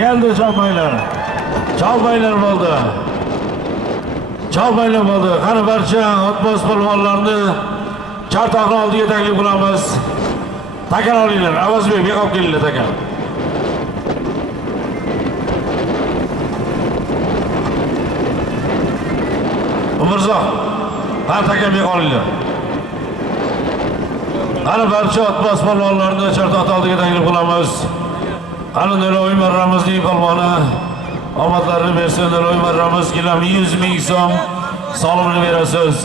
Geldi Çalbaylar. Çalbaylar oldu. Çalbaylar oldu. Qani barcha otboz polvonlarni Chartoqni oldiga taklif qilamiz. Takar olinglar. Avazbek beqob kelinglar takar. Umurzoq, qani takar beqob olinglar. Qani barcha otboz polvonlarni Chartoqni oldiga taklif qilamiz. Qani Noloy Marramizning polvoni omadlarini bersin. Noloy Marramiz kilomi 100 ming so'm solimini berasiz.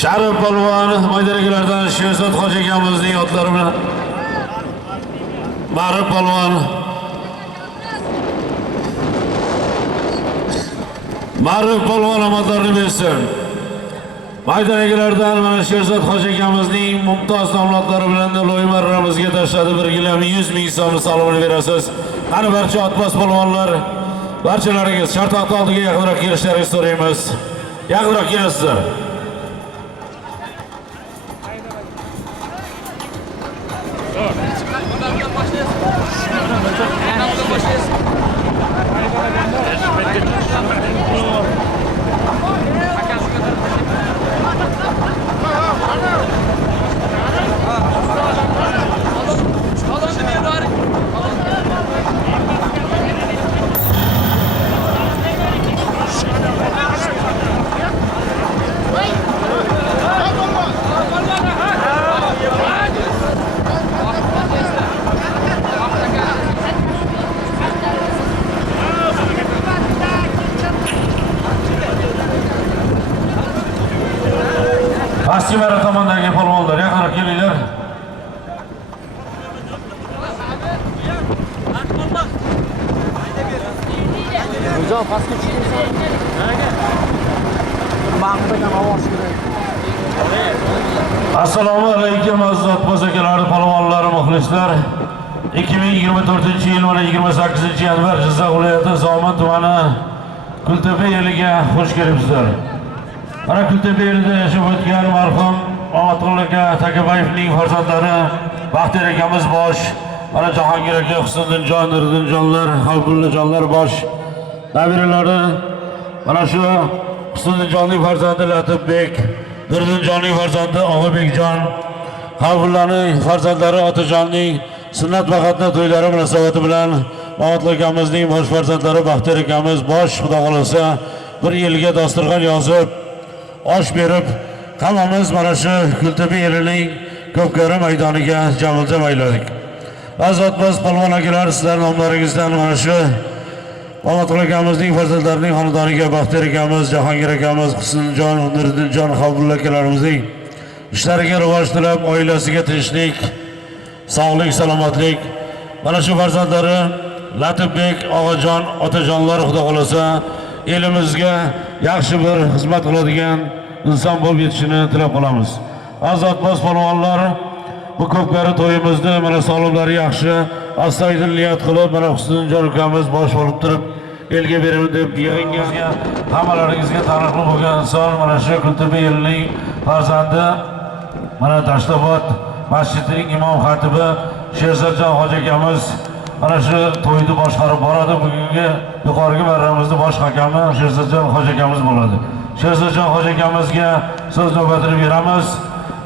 Sharif polvon maydondagilardan Sherzod Hoji akamizning otlari bilan Ma'rif polvon omadlarini bersin. Maydondagilardan mana Sherzod Hoji akamizning mumtoz nomlodlari bilan Noloy Marramizga tashladi. 1 kilomi 100 ming so'm solimini berasiz. Qani barcha otboz polvonlar, barchalaringiz Chartoq oldiga yaqinroq kelishlaringizni so'raymiz. Yaqinroq kelasizlar. Pastki mara tomondagi polvonlar yaqinroq kelinglar. Hocam pastga chiqinglar. Ma'quldan ovoz kerak. Assalomu alaykum aziz otboz akalari, polvonlar, muxlislar. 2024-yil mana 28-yanvar Jizzax viloyati Zomin tumani Kultepa yiliga xush kelibsizlar. Mana Kultepa yerida yashab o'tgan marhum Omadqul aka Takabayevning farzandlari Baxtiyor akamiz bosh, mana Jahongir aka, Husniddinjon, Nuriddinjonlar, Xalqullajonlar bosh, nabiralari mana shu Husniddinjonning farzandi Latibek, Nuriddinjonning farzandi Og'abekjon, Xalqullaning farzandlari Otajonning sunnat va xatna to'ylari munosabati bilan Omadqul akamizning bosh farzandlari Baxtiyor akamiz bosh, xudo xolasa bir yilga dasturxon yozib osh berib, hammamiz mana shu Kultepa yilining ko'pkari maydoniga jamilja ayladik. Aziz otboz polvon akalar, sizlar nomlaringizdan mana shu Omadqul akamizning farzandlarining xonadoniga Baxtiyor akamiz, Jahongir akamiz, Husnjon, Nuriddinjon, Xalqulla akalarimizning ishlariga rivoj tilab, oilasiga tinchlik, sog'lik, salomatlik, mana shu farzandlari Latibek, Og'ajon, Otajonlar xudo xolasa elimizga yaxshi bir xizmat qiladigan inson bo'lib yetishini tilab qolamiz. Aziz otboz polvonlar, bu ko'pkari to'yimizni mana solimlari yaxshi, astoydil niyat qilib, mana Husniddinjon ukamiz bosh bo'lib turib, elga beraman deb yig'ingizga, hammalaringizga taniqli bo'lgan inson mana shu Kultepa yilining farzandi, mana Tashlobod masjidining imom xatibi Sherzodjon Hoji akamiz mana shu to'yni boshqarib boradi. Bugungi yuqorgi marramizni bosh hakami Sherzodjon Hoji akamiz bo'ladi. Sherzodjon Hoji akamizga so'z navbatini beramiz.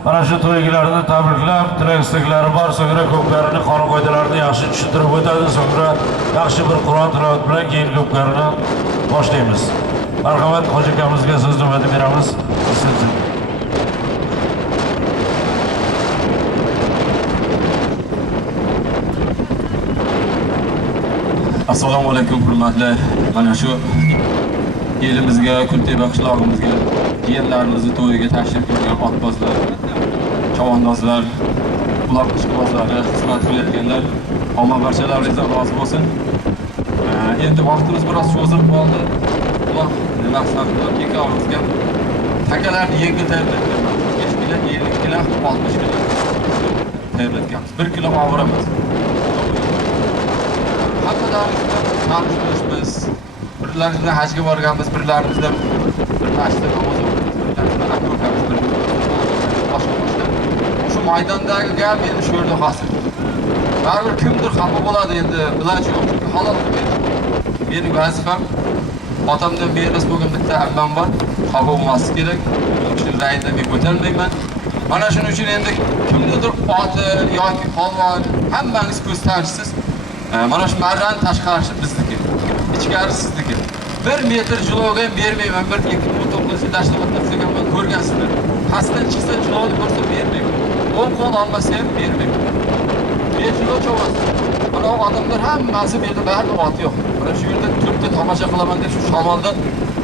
Mana shu to'ygilarni tabriklab, tilak-istaklari bor, so'ngra ko'pkarini qonun qoidalarini yaxshi tushuntirib o'tadi. So'ngra yaxshi bir Qur'on tilovat bilan keyin ko'pkarini boshlaymiz. Marhamat, Hoji akamizga so'z navbatini beramiz. Assalomu alaykum hurmatli mana shu elimizga, Kultepa qishlog'imizga jiyanlarimizni to'yiga tashrif buyurgan otbozlar, chavandozlar, quloq ishqibozlari, xizmat qilayotganlar, omma barchalaringizdan rozi bo'lsin. Endi vaqtimiz biroz cho'zilib qoldi. Xudo nima qilib ikkovimizga takalarni yengil tayyorlatgan. 5 kilo, 50 kilo, 60 kilo tayyorlatganmiz. 1 kilo og'ir emas. Tanışmışız. Birlarimizden hajga borganmiz, birlarimizdan bir hajda namoz o'qiymiz, birlarimizdan aka-ukamiz bir boshqa. Shu maydondagi gap endi shu yerda hosil. Baribir kimdir xafa bo'ladi endi, iloji yo'q. Halol qilib. Mening vazifam otamdan meros bo'lgan bitta ammam bor. Xafa bo'lmaslik kerak. Shu rayda men ko'tarmayman. Mana shuning uchun endi kimnidir oti yoki polvon hammangiz ko'z tanishsiz. Mana shu marrani tashqarisi bizniki. Ichkari sizniki. 1 metr jiloga ham bermayman. 1-2 tashlabdan segaman ko'rgansizlar. Pastdan chiqsa jiloni ko'rsa bermayman. 10 qo'l olmasa ham bermayman. Metro cho'g'asi. Mana odamlar hammasi bu yerda baribir oti yo'q. Mana shu yerda turibdi tomosha qilaman deb shu shamoldan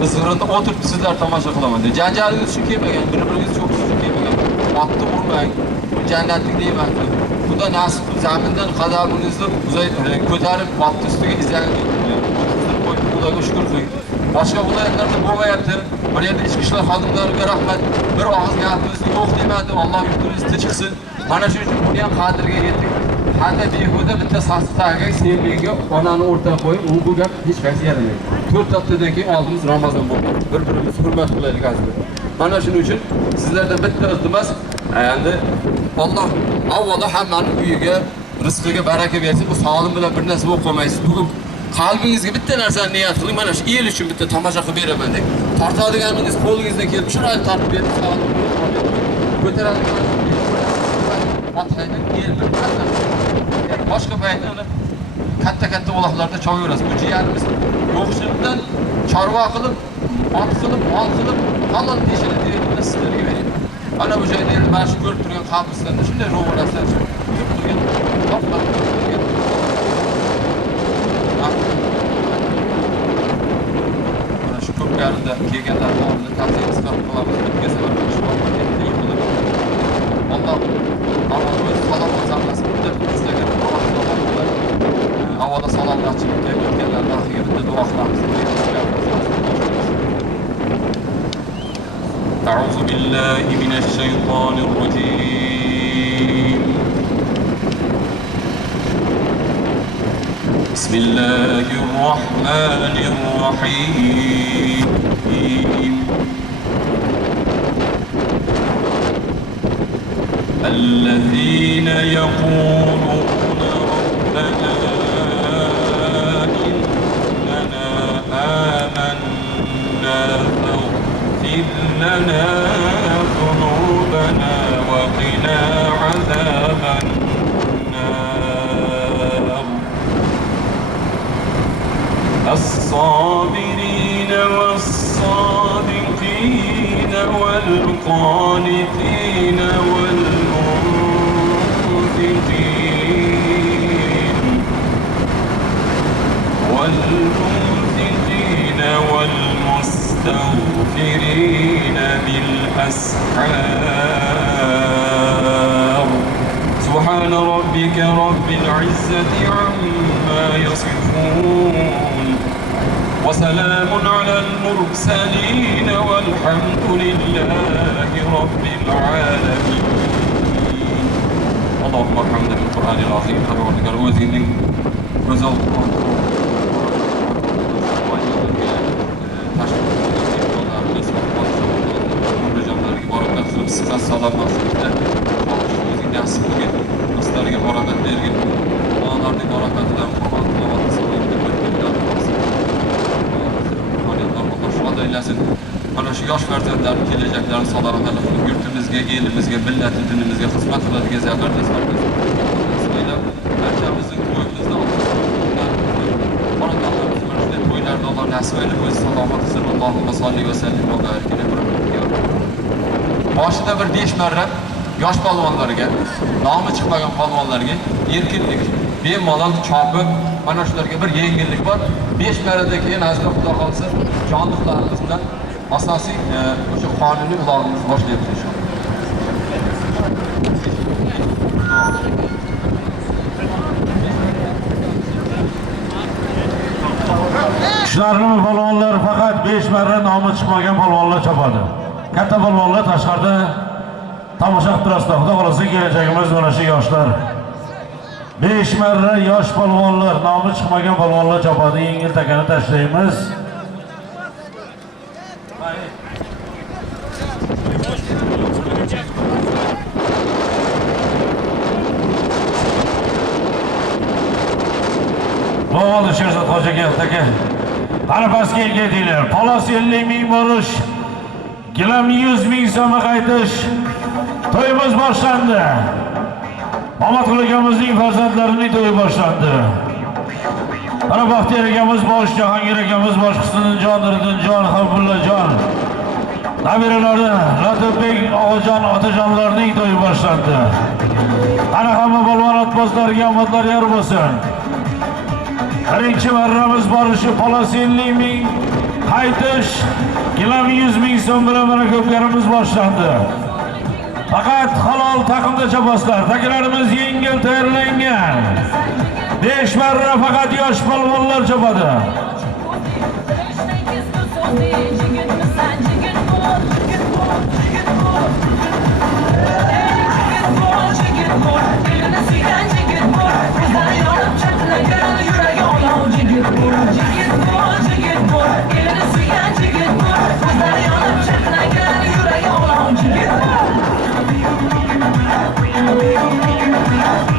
izg'irinda o'tiribsizlar tomosha qilaman deb. Janjalingiz shu kelmagan, bir-biringiz cho'kishib kelmagan. Otni urmang. Jannatlik deyman. Xudo nasib qilib zamindan qadamingizni ko'tarib otni ustiga izlanib Xudoga shukr qiling. Boshqa viloyatlarda bo'lmayapti. Bir yerda ichki ishlar xodimlariga rahmat. Bir og'iz gapimiz yo'q demadi. Alloh yurtingizni tinchsin. Mana shu uchun buni ham qadriga yetdik. Hadda behuda bitta sastagi sevgiga onani o'rtaga qo'yib, u bu gap hech qaysi yaramaydi. 4 haftadan keyin oldimiz Ramazon bo'ldi. Bir-birimizni hurmat qilaylik azizlar. Mana shuning uchun sizlardan bitta iltimos, endi Alloh avvalo hammaning uyiga, rizqiga baraka bersin. Bu sog'lim bilan bir narsa bo'lib qolmaysiz. Bugun qalbingizga bitta narsani niyat qiling. Mana shu el uchun bitta tomosha qilib beraman deb. Tortadiganingiz qo'lingizdan kelib chiroyli tortib berib, sog'lim ko'taradigan otaydan el boshqa paytda katta uloqlarda chovaverasiz. Bu jiyanimiz yo'qchilikdan chorva qilib, ot qilib, mol qilib, halol peshini deyilib sizlarga beradi. Ana bu joyda endi mana shu ko'rib turgan qabristonda shunday ro'g'larlar turib turgan, toplar turgan. Mana shu ko'pkarida kelganlar oldida tavsiya qilamiz, bitkazib Alloh o'z salomat saqlasin deb istagan avvalo salomatchilikka o'tganlarning axiga bitta duo qilamiz. أعوذ بالله من الشيطان الرجيم. بسم الله الرحمن الرحيم. الذين يقولون ربنا إننا آمنا فاغفر لنا ذنوبنا وقنا عذاب النار. الصابرين والصادقين والقانتين والمنفقين والمستغفرين بالأسحار. سبحان ربك رب العزة عما يصفون وسلام على المرسلين والحمد لله رب العالمين. اللهم ارحمنا بالقرآن العظيم. Parvardigor o'zingning go'zal sizlar salomatlikda o'zing nasib qilgin, do'stlarga barokat bergin, onalarning barakatidan Qur'on tilovat qilib shod aylasin. Mana shu yosh farzandlarning kelajaklarini salomat qilib, yurtimizga, elimizga, millat dinimizga xizmat qiladigan zakardas farzandlar. Barchamizning to'yimizda to'ylarda Alloh nasib aylab o'zi salomat qilsin. Allohumma solli va sallim va barik ala boshida bir 5 marra yosh polvonlarga, nomi chiqmagan polvonlarga erkinlik, bemalol chopib, mana shularga bir yengillik bor. 5 marradan keyin azizlar Xudo xolsa jonliqlarimiz bilan asosiy o'sha qonuniy ularimiz boshlaymiz inshaalloh. Shularning polvonlar faqat 5 marra nomi chiqmagan polvonlar chopadi. Katta polvonlar tashqarida tomosha qilib turasizlar. Xudo xolasa kelajagimiz mana shu yoshlar. 5 marra yosh polvonlar, nomi chiqmagan polvonlar chopadi. Yengil takani tashlaymiz. Oldu Sherzod Hoji aka. Ana pastga keldilar. Palos 50 ming borish. Gilam 100 ming so'mga qaytish. To'yimiz boshlandi. Mamatqul akamizning farzandlarining to'yi boshlandi. Ana Baxtiyor akamiz bosh, Jahongir akamiz bosh, Husniddin, Nuriddinjon, Habibullajon. Nabiralari Latifbek, Og'ajon, otajonlarning to'yi boshlandi. Ana hamma polvon otbozlarga omadlar yor bo'lsin. Birinchi marramiz borishi Palos 50 ming, qaytish gilam 100 ming so'm bilan mana ko'pkarimiz boshlandi. Faqat halol taqimda chapaslar, takrorimiz yengil tayyorlangan. 5 marra faqat yosh polvonlar chapadi.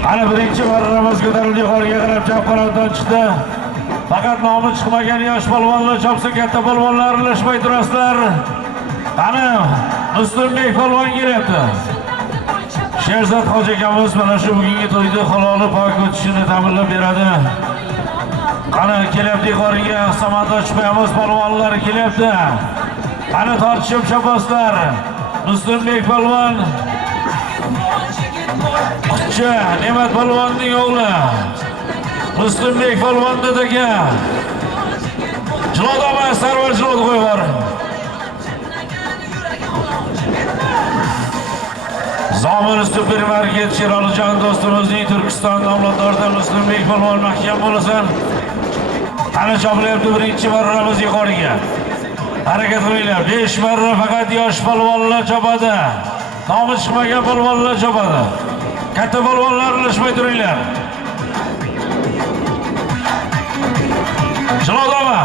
Ana birinchi marramiz ko'tarildi, yuqoriga qarab chap qanotdan chiqdi. Faqat nomi chiqmagan yosh polvonlar chopsa, katta polvonlar aralashmay turasizlar. Ana Muslimbek polvon kelyapti. Sherzod Hoji akamiz mana shu bugungi to'yda haloli pok o'tishini ta'minlab beradi. Qani kelyapti yuqoriga, samoda chiqmaymiz, polvonlar kelyapti. Qani tortishib chapasizlar. Muslimbek polvon Qutcha Ne'mat polvonning o'g'li Muslimbek polvon dadaga Jilodama Sarvar Jilod qo'yvar. Zomin supermarket Sheralijon do'stimizning Turkiston nomlaridan Muslimbek polvon mahkam bo'lasan. Ana chopilyapti birinchi marramiz yuqoriga. Harakat qilinglar. 5 marra faqat yosh polvonlar chopadi. Nomi chiqmagan polvonlar chopadi. Katta polvonlar aralashmay turinglar. Jilodama.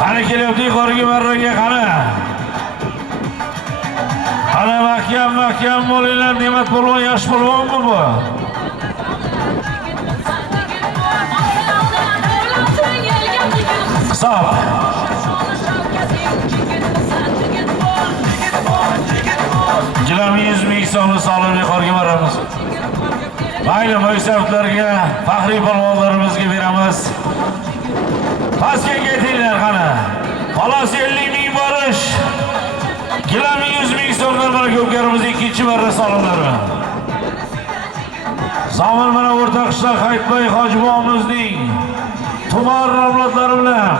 Qani kelyapti yuqoriga marraga qani. Qani mahkam bo'linglar. Ne'mat polvon yosh polvonmi bu? Hisob. Gilam 100 ming so'mni solib yuqoriga boramiz. Mayli mo'ysaflarga, faxriy polvonlarimizga beramiz. Pastga ketinglar qani. Palos 50 ming borish. Gilam 100 ming so'mdan mana ko'pkarimiz ikkinchi marra solinadi. Zomin mana o'rta qishloq Hayitbay hojibomizning tumor nomlari bilan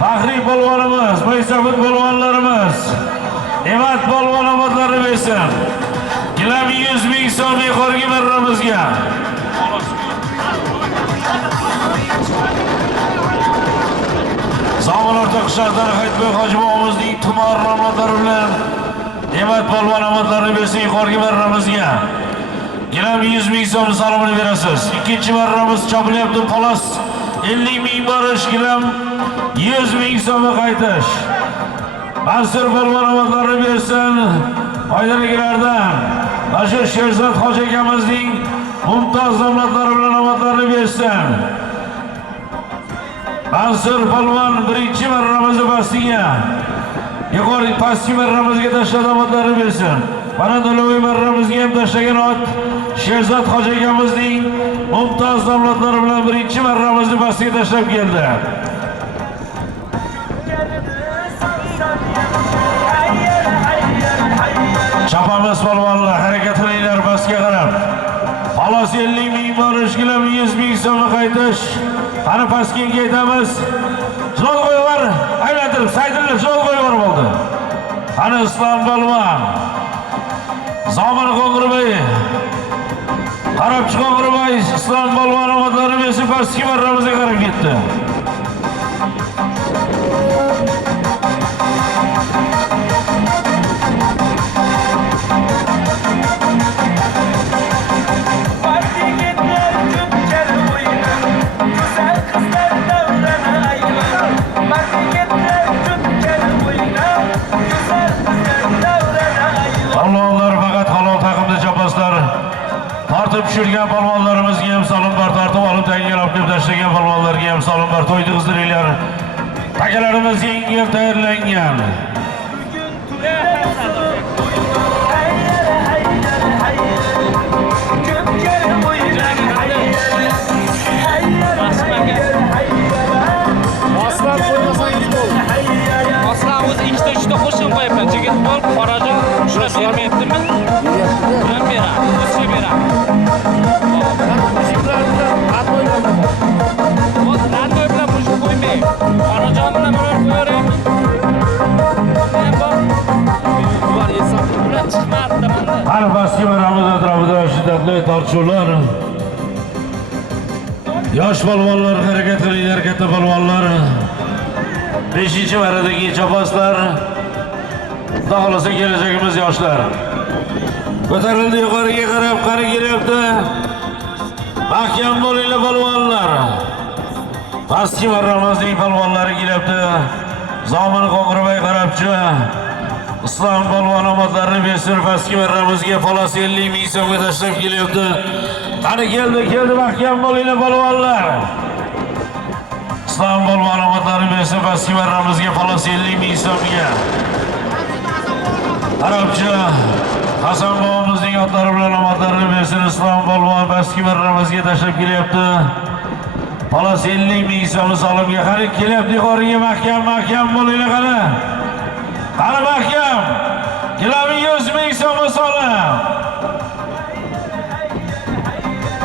faxriy polvonimiz, mo'ysafat polvonlarimiz Ne'mat polvon omadlarini bersin. Gilam 100 ming so'm yuqoriga marramizga. Zomin o'rta qishloqdan Hayitbay hojibomizning tumor nomlari bilan Ne'mat polvon omadlarini bersin yuqoriga marramizga. Gilam 100 ming so'm salomini berasiz. Ikkinchi marramiz chopilyapti. Palos 50 ming borish, gilam 100 ming so'mga qaytish. Mansur polvon omadlarini bersin. Oydinliklardan Ashu Sherzod Hoji akamizning mumtoz nomlari bilan omadlarini bersin. Mansur polvon birinchi marramizni pastiga, yuqori pastki marramizga tashlab omadlarini bersin. Mana Dolovoy marramizga ham tashlagan ot Sherzod Hoji akamizning mumtoz nomlari bilan birinchi marramizni pastiga tashlab keldi. Chapamiz polvonlar, harakat qilinglar pastga qarab. Palos 50 ming borish, gilam 100 ming so'mga qaytish. Qani pastga ketamiz. Jilod qo'yvar, aylantirib, saydilib jilod qo'yvar bo'ldi. Qani Islom polvon. Zomin Qo'ng'irbay. Qarabchi Qo'ng'irbay, Islom polvon omadlarini bersin, pastga marramizga qarab ketdi. Pishirgan polvonlarimizga ham salom tortib olib tayyorlab deb tashlagan polvonlarga ham salom bor. To'yni qizdiringlar. Takalarimiz yengil tayyorlangan. Aslan qo'ymasang yut ol. Aslan o'zi ikkita qo'shib qo'yapman. Chigit bor, qorajon ushlab bermayaptimi? Beryapti-da. Men beraman, o'zga beraman. Mushuklar bilan qatnoy bilan. O'z randoy bilan qo'shib qo'ymay. Qorajon bilan biror qo'yaveraymi? Men bor. Ular yesam, ular chiqmadi manda. Qani pastki maramiz atrofida shiddatli tortishuvlar. Yosh polvonlar harakat qilinglar, katta polvonlar. 5-maradagi chapaslar. Xudo xolasa kelajagimiz yoshlar. Ko'tarildi yuqoriga qarab, qari kelyapti. Mahkam bo'linglar polvonlar. Pastki maramizning polvonlari kelyapti. Zomin Qo'ng'irboy qarabchi. Islom polvon omadlarini bersin. Pastki maramizga palas 50 ming so'mga tashlab kelyapti. Qani keldi mahkam bo'linglar polvonlar. Islom polvon omadlarini bersin. Pastki maramizga palas 50 ming so'mga. Qarabchi Hasan bobomizning otlari bilan omadlarini bersin. Islom polvon pastki maramizga tashlab kelyapti. Palas 50 ming so'mni solimga qarab kelyapti. Yuqoriga mahkam bo'linglar qani. Qani mahkam. Kelami 100 ming so'mni solim.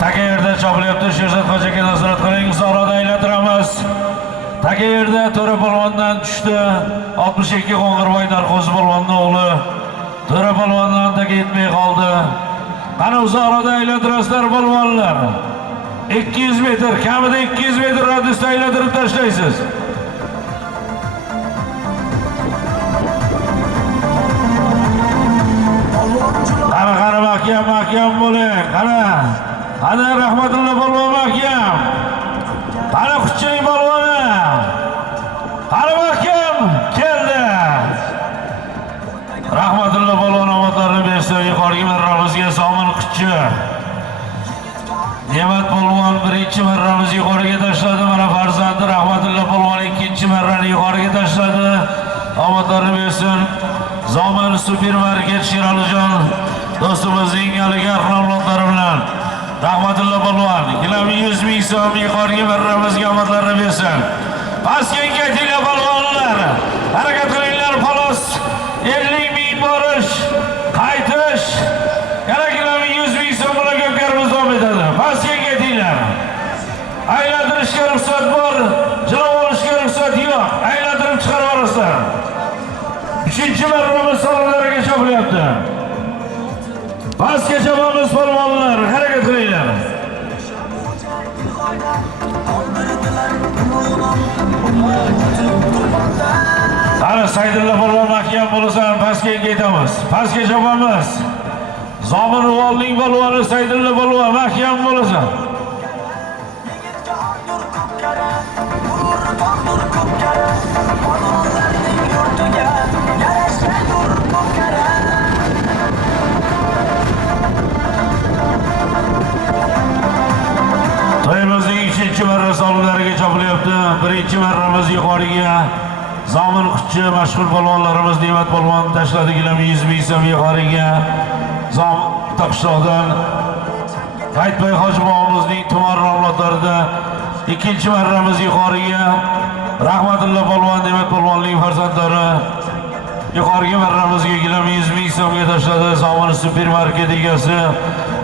Taka yerda chopilyapti. Sherzod Xo'jaga nazorat qiling. Uzoqroqda aylantiramiz. Taka yerda To'ra polvondan tushdi. 62 Qo'ng'irboy Narxo'z polvonning o'g'li. To'ra polvondan taka yetmay qoldi. Qani uzoqroqda aylantirasizlar polvonlar. 200 metr, kamida 200 metr radiusda aylantirib tashlaysiz. Qani mahkam bo'ling. Qani Rahmatulloh polvon mahkam. Qani Xushchining polvoni. Qani mahkam keldi. Rahmatulloh polvon omadlarini bersin. Yuqoriga marramizga Zomin Quchchi. Ne'mat polvon birinchi marramizni yuqoriga tashladi. Mana farzandi Rahmatulloh polvon ikkinchi marrani yuqoriga tashladi. Omadlarini bersin. Zomin supermarket Sheralijon do'stimizning aligar nomlari bilan Rahmatulloh polvon kelami 100 ming so'm yuqoriga marramizga omadlarini bersin. Pastga ketinglar polvonlar. Harakat qilinglar xolos. 50 ming borish, qaytish. Kelami 100 ming so'm bilan ko'pkarimiz davom etadi. Pastga ketinglar. Aylantirishga ruxsat bor, jilov olishga ruxsat yo'q. Aylantirib chiqarib yuborasizlar. 3-marramiz salonlariga chopilyapti. Pastga chopamiz polvonlar, harakat qilinglar. Qani Saydulla polvon mahkam bo'lasan, pastga ketamiz. Pastga chopamiz. Zomin Uvolning polvoni Saydulla polvon mahkam bo'lasan. To'yimizning 3-marra salonlariga chopilyapti. 1-marramiz yuqoriga Zomin Quchchi mashhur polvonlarimiz Ne'mat polvon tashladi. 100 ming so'm yuqoriga. Zomin Toqishloqdan Qaytboy Hoji bobomizning tuman nomlotlarida 2-marramiz yuqoriga Rahmatulloh polvon Ne'mat polvonning farzandlari yuqoriga marramizga 100 ming so'mga tashladi. Zomin supermarket egasi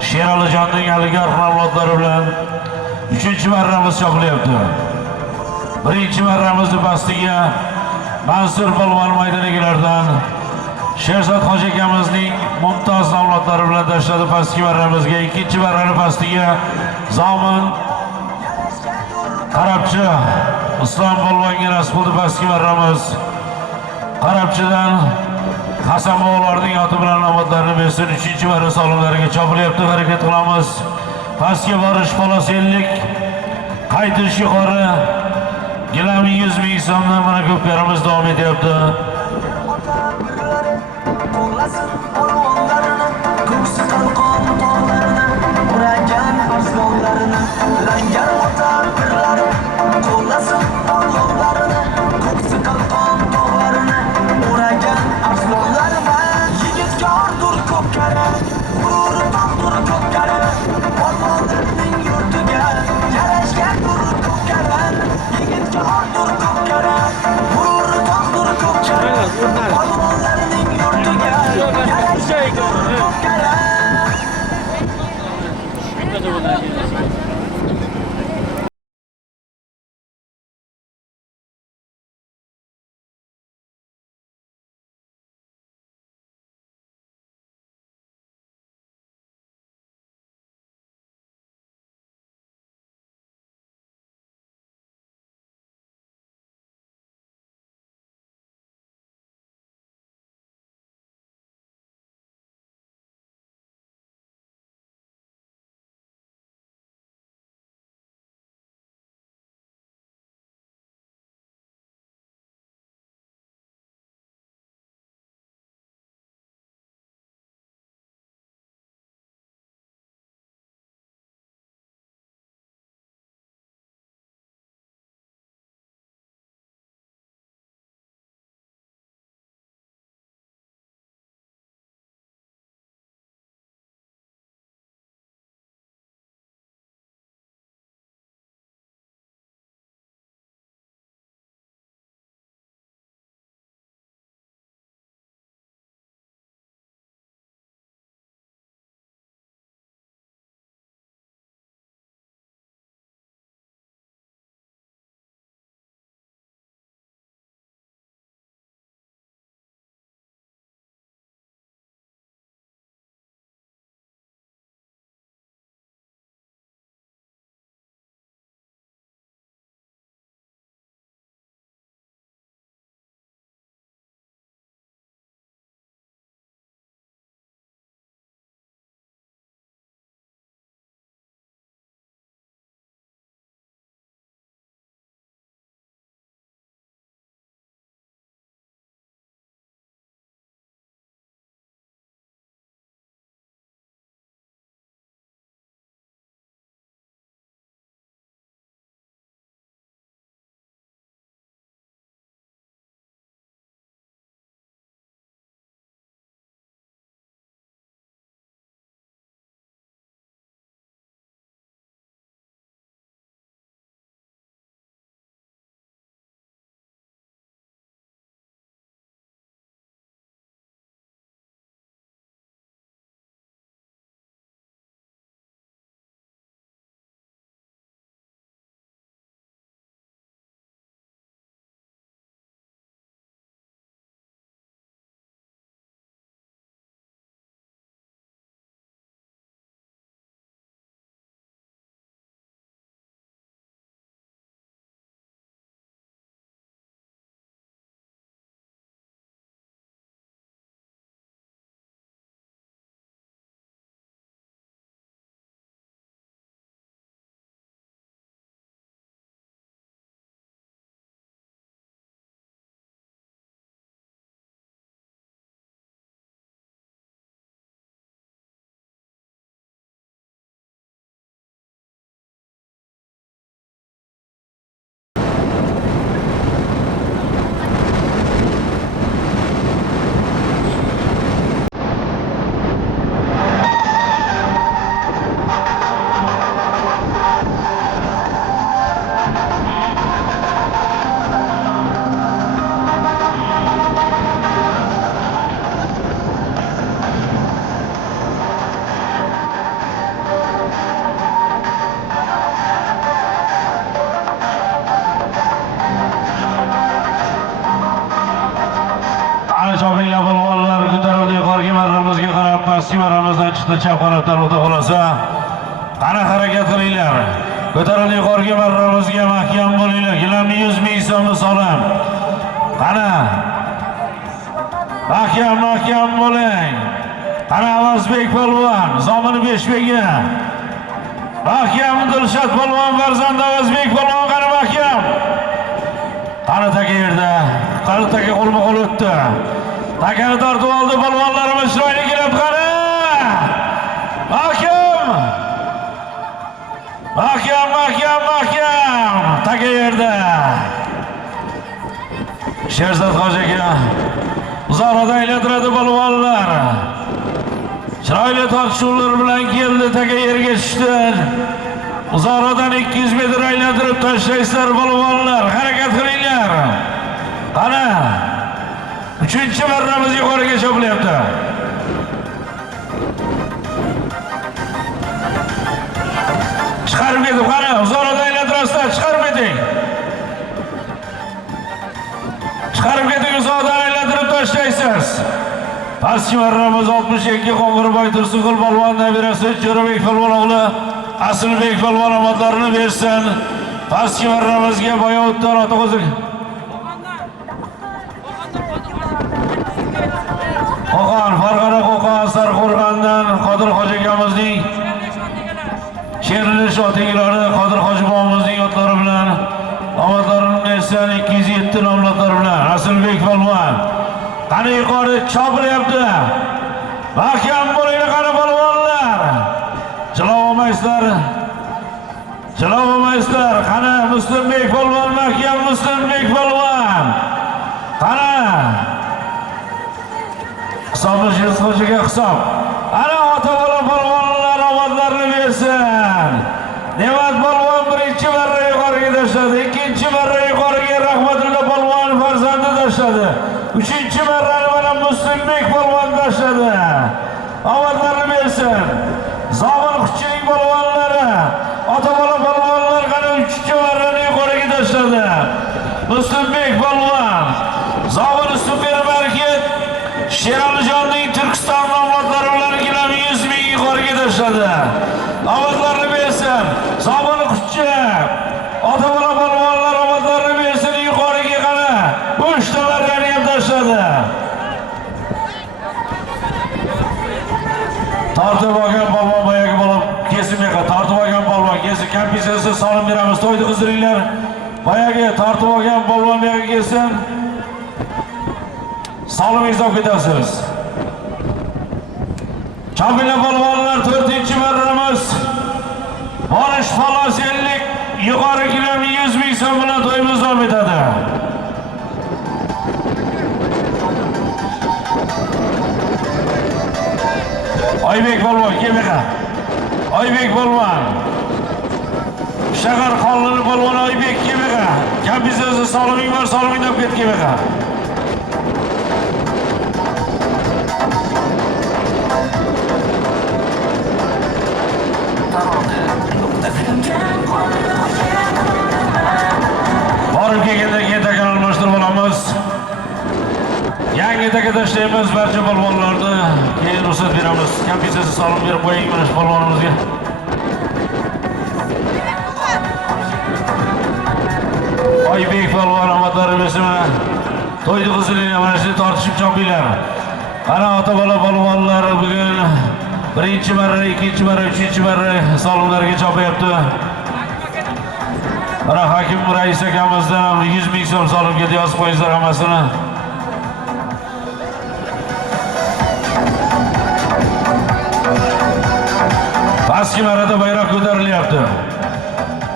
Sheralijonning aligar nomlotlari bilan 3-marramiz chopilyapti. 1-marramizni pastiga Mansur polvon maydonagilardan Sherzod Hoji akamizning mumtoz nomlotlari bilan tashladi. Pastki marramizga 2-marrani pastiga Zomin Qarabchi Islom polvonga nasib bo'ldi. Pastki marramiz Qarabchidan Hasan bog'larning oti bilan omadlarini bersin. 3-marra salonlariga chopilyapti. Harakat qilamiz. Pastga borish palas 50, qaytish yuqori. Kelami 100 ming so'mdan mana ko'pkarimiz davom etyapti. Ko'ksi qalqon tog'larini, uragan arslonlarini, langar otar pastki maramizdan chiqdi chap qanotdan o'ta xulasa. Qani harakat qilinglar. Ko'tarilib yuqoriga marramizga mahkam bo'linglar. Gilamni 100 ming so'mni so'ram. Qani. Mahkam bo'ling. Qani Avazbek polvon, Zomini Beshbegi. Mahkam Dilshod polvon farzand Avazbek polvon qani mahkam. Qani taka yerda. Qani taka qo'lma-qo'l o'tdi. Takani tortib oldi polvonlarimiz chiroyli kelib qani. Mahkam. Taka yerda. Sherzod hojiga uzoqda aylantiradi polvonlar. Chiroyli tortishuvlar bilan keldi, taka yerga tushdi. Uzoqdan 200 metr aylantirib tashlaysizlar polvonlar. Harakat qilinglar. Qani 3-marramiz yuqoriga chopilyapti. Chiqarib ketib, qani uzoqda aylantirasizlar, chiqarib keting. Chiqarib keting, uzoqda aylantirib tashlaysiz. Pastki marramiz 62 Qo'ng'irboy Tursunqul polvon nabirasi Jo'rabek polvon o'g'li Aslbek polvon omadlarini bersin. Pastki marramizga Boyovutdan Otaqo'zi Farg'ona Qo'qon Sarqo'rg'ondan Qodir hoji akamizning Sherli shotingilari Qodir hoji bobomizning otlari bilan omadlarini bersin. 207 nomlari bilan Aslbek polvon qani yuqori chopilyapti. Mahkam bo'linglar qani polvonlar. Jalovomaysizlar. Qani Muslimbek polvon, mahkam Muslimbek polvon. Qani hisoblashingiz hojiga hisob. Ana ota bola polvonlar omadlarini bersin. Ne'mat polvon birinchi marra yuqoriga tashladi, ikkinchi marra yuqoriga Rahmatullo polvon farzandi tashladi. 3-marrani mana Muslimbek polvon tashladi. Omadlarini bersin. Zomin Xuchining polvonlari, ota bola polvonlar qani 3-marrani yuqoriga tashladi. Muslimbek polvon, Zomin supermarket, Sheralijonning Turkiston nomlari bilan gilam 100 ming yuqoriga tashladi. Omadlarini bersin. Zomin Xuchi, ota bola polvonlar omadlarini bersin yuqoriga qani 3-marrani ham tashladi. Tortib olgan polvon boyagi bo'lib kesimga tortib olgan polvon kesib kompensatsiya solib beramiz. To'yni qizdiringlar. Boyagi tortib olgan polvon bu yerga kelsin. Solim hisob ketasiz. Chopinglar polvonlar 4-marramiz. Borish falosenlik yuqori gilam 100 ming so'm bilan to'yimiz davom etadi. Oybek polvon kelmaga. Oybek polvon. Shahar qonlini polvon Oybek kelmaga. Kompensatsiya soliming bor, soliming deb ket kelmaga. Borib kelganda keyin takani almashtirib olamiz. Yangi taka tashlaymiz barcha polvonlarni. Keyin ruxsat beramiz. Kompensatsiya solib berib qo'ying mana shu polvonimizga. Oybek polvon omadlari bersin. To'yni qizilini mana shu tortishib chopinglar. Ana ota bola polvonlar bugun 1-marra, 2-marra, 3-marra solimlarga chopayapti. Mana hokim rais akamizdan 100 ming so'm solimga yozib qo'yinglar hammasini. Pastki marrada bayroq ko'tarilyapti.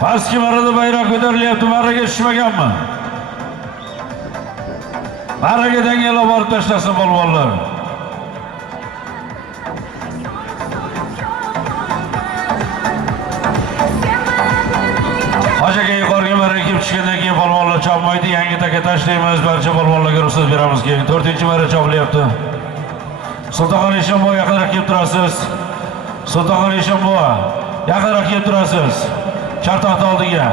Pastki marrada bayroq ko'tarilyapti. Marraga tushmaganmi? Marraga dangalab borib tashlasin polvonlar. Hojiga yuqoriga marra kelib tushgandan keyin polvonlar chopmaydi. Yangi taka tashlaymiz. Barcha polvonlarga ruxsat beramiz keyin. 4-marra chopilyapti. Sultonxon Eshonboy yaqinroq kelib turasiz. Sultonxon Eshonboy yaqinroq kelib turasiz. Chartoqni oldiga.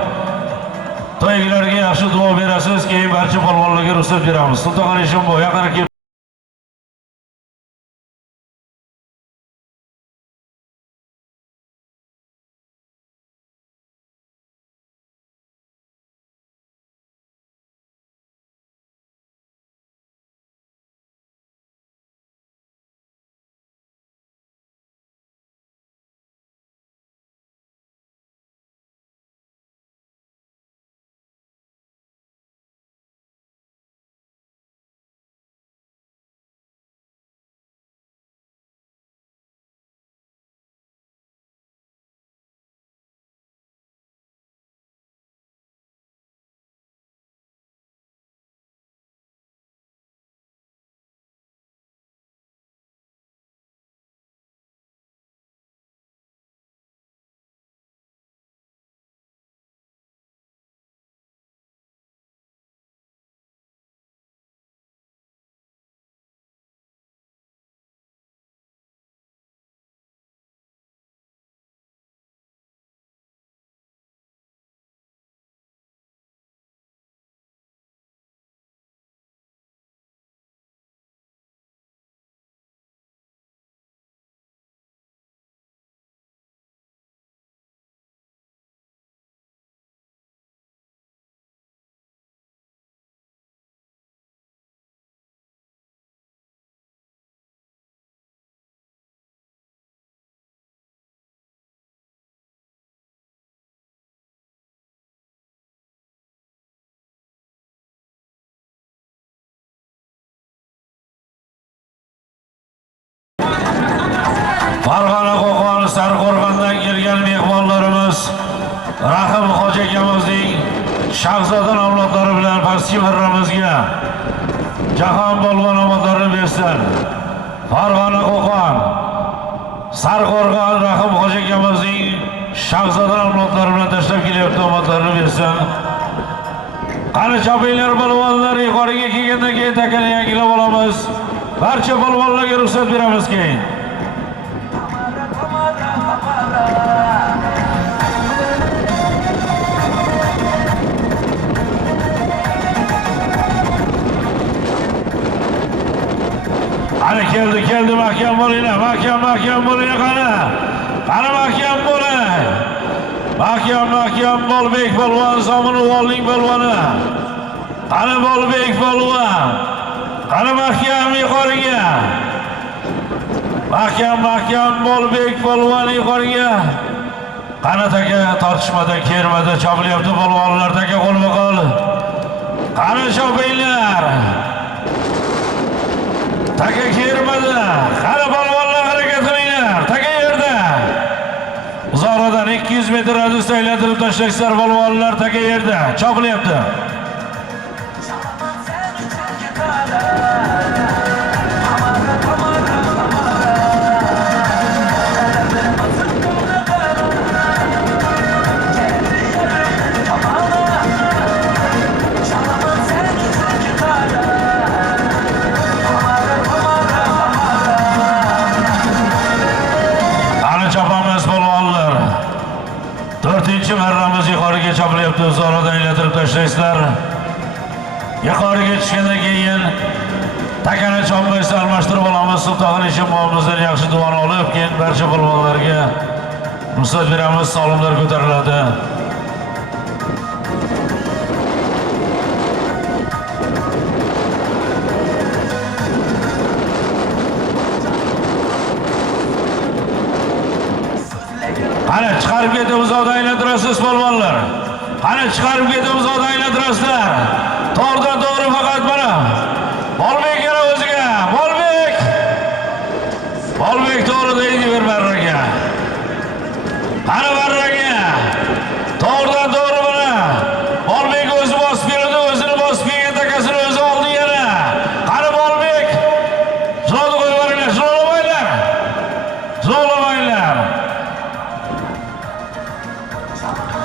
To'ylarga yaxshi duo berasiz, keyin barcha polvonlarga ruxsat beramiz. Sultonxon Eshonboy yaqinroq Farg'ona Qo'qon Sarqo'rg'ondan kelgan mehmonlarimiz Rahim Hoji akamizning Shahzoda avlodlari bilan pastki marramizga Jahon polvon omonlarini bersin. Farg'ona Qo'qon Sarqo'rg'on Rahim Hoji akamizning Shahzoda avlodlari bilan tashlab kelyapti omonlarini bersin. Qani chopinglar polvonlar, yuqoriga kelgandan keyin takani yangilab olamiz. Barcha polvonlarga ruxsat beramiz keyin. Qani keldi mahkam bo'linglar, mahkam bo'linglar qani. Qani mahkam bo'ling. Mahkam Bolbek polvon, Zominuvolning polvoni. Qani Bolbek polvon. Qani mahkam yuqoriga. Mahkam Bolbek polvon yuqoriga. Qani taka tortishmada, kermada chopilyapti polvonlar, taka qo'l-qo'l. Qani chopinglar. Taka kermada. Qani polvonlar harakat qilinglar. Taka yerda. Uzoqroqdan 200 metr radiusda aylantirib tashlaysizlar polvonlar, taka yerda. Chopilyapti. Marramiz yuqoriga chopilyapti, uzoqroqdan aylantirib tashlaysizlar. Yuqoriga tushgandan keyin takani chopmaysiz, almashtirib olamiz. Sulton Ishimomimizdan yaxshi duoni olib, keyin barcha polvonlarga ruxsat beramiz, solimlar ko'tariladi. Qani chiqarib ketib uzoqdan aylantirasiz polvonlar. Qani chiqarib ketib uzoqdan aylantirasizlar. To'g'ridan to'g'ri faqat mana. Bolbek yana o'ziga. Bolbek to'g'ri deydi bir marraga. Qani marraga. To'g'ridan to'g'ri mana. Bolbek o'zi bosib keladi, o'zini bosib kelgan takasini o'zi oldi yana. Qani Bolbek. Zo'rni qo'yib yuboringlar, zo'rlamanglar.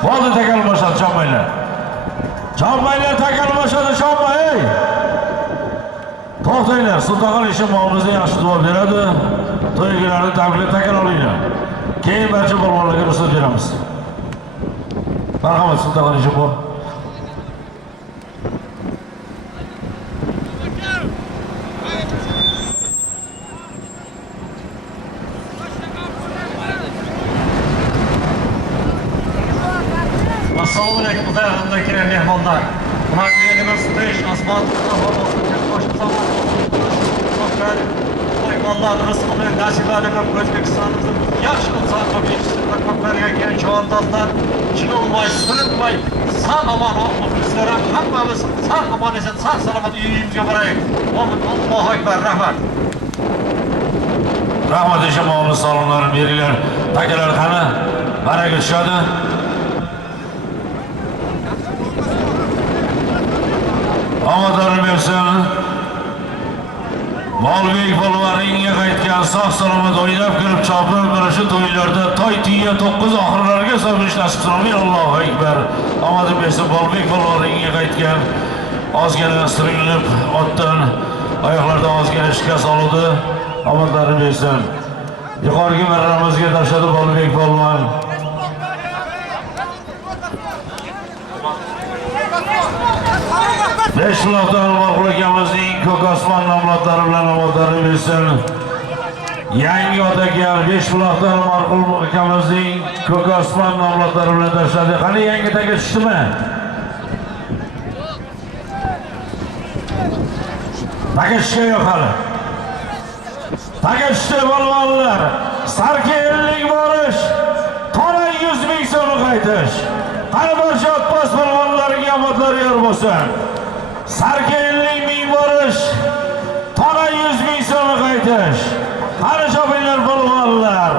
Bo'ldi, takal boshadi, chopmanglar. Takal boshadi, chopmang. To'xtanglar, Sulton Ishimomimiz yaxshi duo beradi. To'ygilarni tabriklar, takal olinglar. Keyin barcha polvonlarga ruxsat beramiz. Marhamat, Sulton Ishimom. Assalomu alaykum, muhtaram kiram mehmonlar. Mana yerimiz besh osmon havosida qo'shib mehmonlar rizqini nasibalik qilib O'zbekistonimizni yaxshi qilib qilib ko'klarga kelgan chavandozlar chino'lmay, silinmay, sog' omon muxlislar ham hammamiz sog' omon esin, sog' salomat uyimizga boraylik. Allohu akbar, rahmat. Rahmat Ishimomimiz salomlarini beringlar. Takalar qani? Baraka tushadi. Omadlarni bersin. Bolbek polvoningga qaytgan sog' salomat o'ynab kirib chopib, mana shu to'ylarda toy tiya 9 oxirlariga so'rish nasib qilsin. Allohu akbar. Omadni bersin. Bolbek polvoningga qaytgan ozgina siringilib otdan oyoqlardan ozgina shikast oldi. Omadlarni bersin. Yuqoriga marramizga tashladi Bolbek polvon. Beşbuloqdan Almaqul akamizning Ko'k osmon nomlodlari bilan omadlarni bersin. Yangi otaga Beşbuloqdan Almaqul akamizning Ko'k osmon nomlodlari bilan tashladi. Qani yangi taka tushdimi? Taka tushgan yo'q hali. Taka tushdi polvonlar. Sarki 50 borish, Qora 100 ming so'm qaytish. Qani barcha otbos polvonlarga omadlar yor bo'lsin. Sarki 50 ming borish, Qora 100 ming so'm qaytish. Qani chopinglar polvonlar.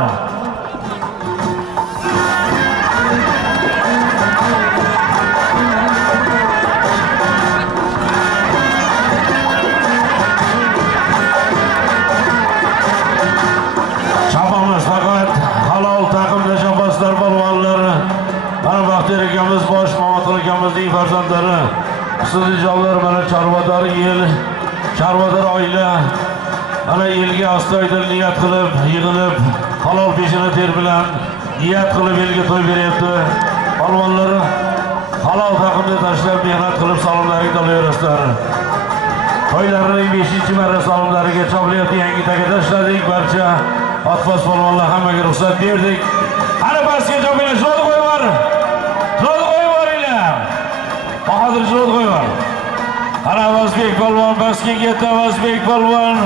yosh Mamatqul akamizning farzandlari, istijolar mana Chorvador yil, Chorvador oila ana yilga astoydil niyat qilib, yig'ilib, halol peshini ter bilan niyat qilib yilga to'y beryapti. Polvonlar halol taqimni tashlab mehnat qilib salomlaringni olaverasizlar. To'ylarining 5-marra salomlariga choplayapti, yangi taga tashladik. Barcha otboz polvonlar hammaga ruxsat berdik. Ana pastga chopinglar, jo'd qo'yinglar. Jo'd qo'yinglar. Bahodir jo'd qo'yinglar. Ana Avazbek polvon pastga ketdi, Avazbek polvon.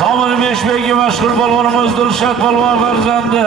Somon Beshbekga mashhur polvonimiz Dilshod polvon farzandi.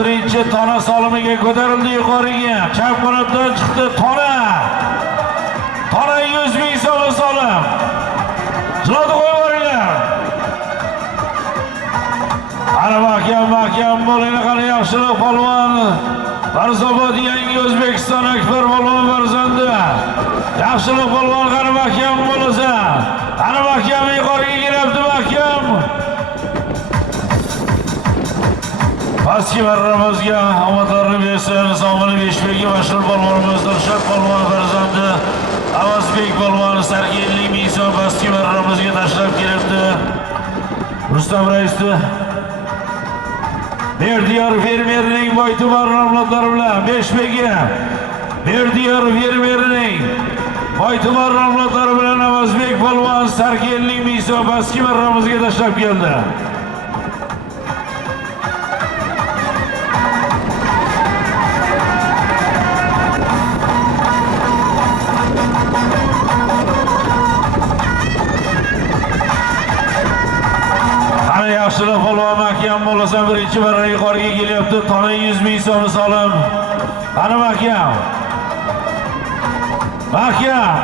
Birinchi tona solimiga ko'tarildi yuqoriga. Chap qanotdan chiqdi tona. Tona 100 ming so'm solim. Jilodi qo'yinglar. Ana mahkam bo'linglar, qani yaxshiroq polvon. Farzobod yangi O'zbekiston Akbar polvon farzandi. Yaxshiroq polvon qani mahkam bo'lsa. Ana mahkam yuqoriga kelyapti mahkam. Pastki marramizga omadlarni bersin. Somon Beshbekga mashhur polvonimiz Dilshod polvon farzandi Avazbek polvon 50 ming so'm pastki marramizga tashlab kelibdi. Rustam raisni Berdiyor fermerining Boytumar nomlari bilan Beshbekga Berdiyor fermerining Boytumar nomlari bilan Avazbek polvon 50 ming so'm pastki marramizga tashlab keldi. Yaxshiroq polvon mahkam bo'lsa birinchi marra yuqoriga kelyapti. Tona 100 ming so'm solim. Ana mahkam. Mahkam.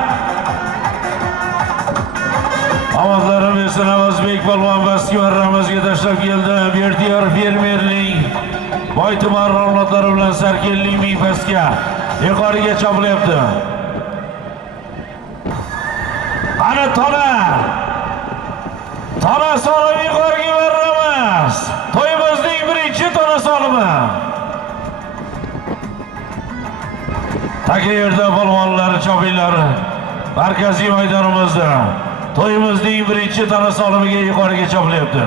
Omadlarim bersin. Avazbek polvon pastki marramizga tashlab keldi. Berdiyor fermerning Boytumar nomlari bilan 50 ming pastga yuqoriga chopilyapti. Ana tona. Tona solim yuqoriga beramiz. To'yimizning birinchi tona solimi. Taka yerda polvonlar chopinglar. Markaziy maydonimizda to'yimizning birinchi tona solimiga yuqoriga chopilyapti.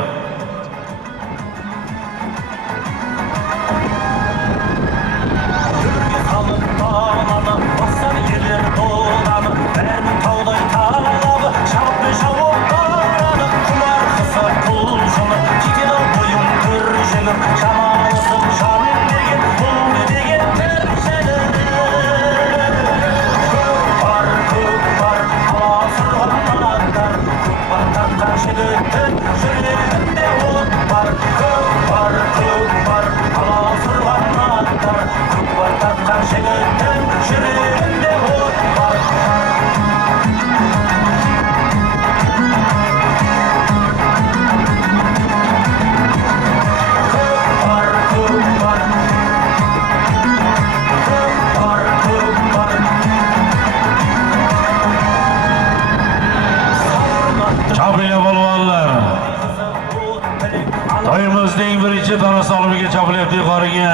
To'yimizning birinchi tona solimiga chopilyapti yuqoriga.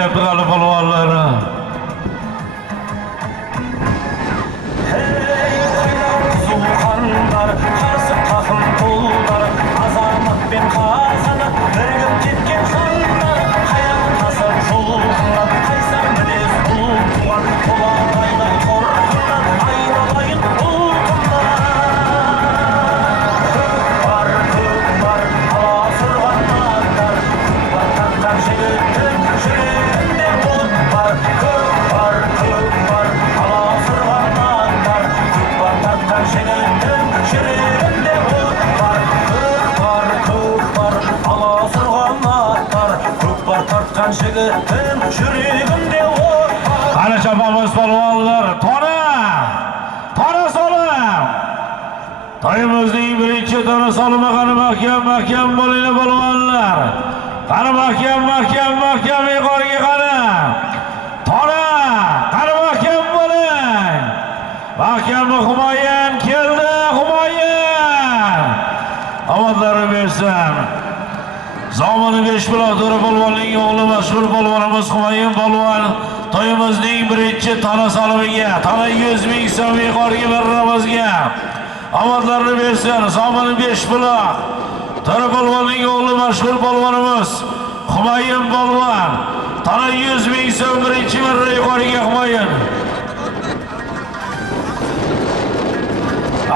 kelyapti hali polvonlar. Zulxanlar, qarsi qahil qullar, azamat ben qazana, birgib ketgan xonlar, hayat tasir zulxanlar, qaysar biles ultuan, qo'laraydan qo'rqinlar, aynalayın ulqinlar. Ko'kbar, alasırğanlar, ko'kbar taqqan jigittin, jigitinde o't var. Ko'kbar, alasırğanlar, ko'kbar taqqan jigittin, jigitinde o't var. Ko'kbar, alasırğanlar, ko'kbar taqqan jigittin, jigitinde o't var. Qani chopamiz polvonlar, tona solim. To'yimizning birinchi tona solimi qani mahkam bo'linglar polvonlar. Qani mahkam yuqoriga qani. Tona, qani mahkam bo'ling. Mahkamni Humoyin keldi, Humoyin. Omadlari bersin. Zomini Beshbuloq To'ra polvonning o'g'li mashhur polvonimiz Humoyin polvon to'yimizning birinchi tona solimiga, tona 100 ming so'm yuqoriga beramizga. Omadlarini bersin. Zomini Beshbuloq To'ra polvonning o'g'li mashhur polvonimiz Humoyin polvon tona 100 ming so'm birinchi marra yuqoriga Humoyin.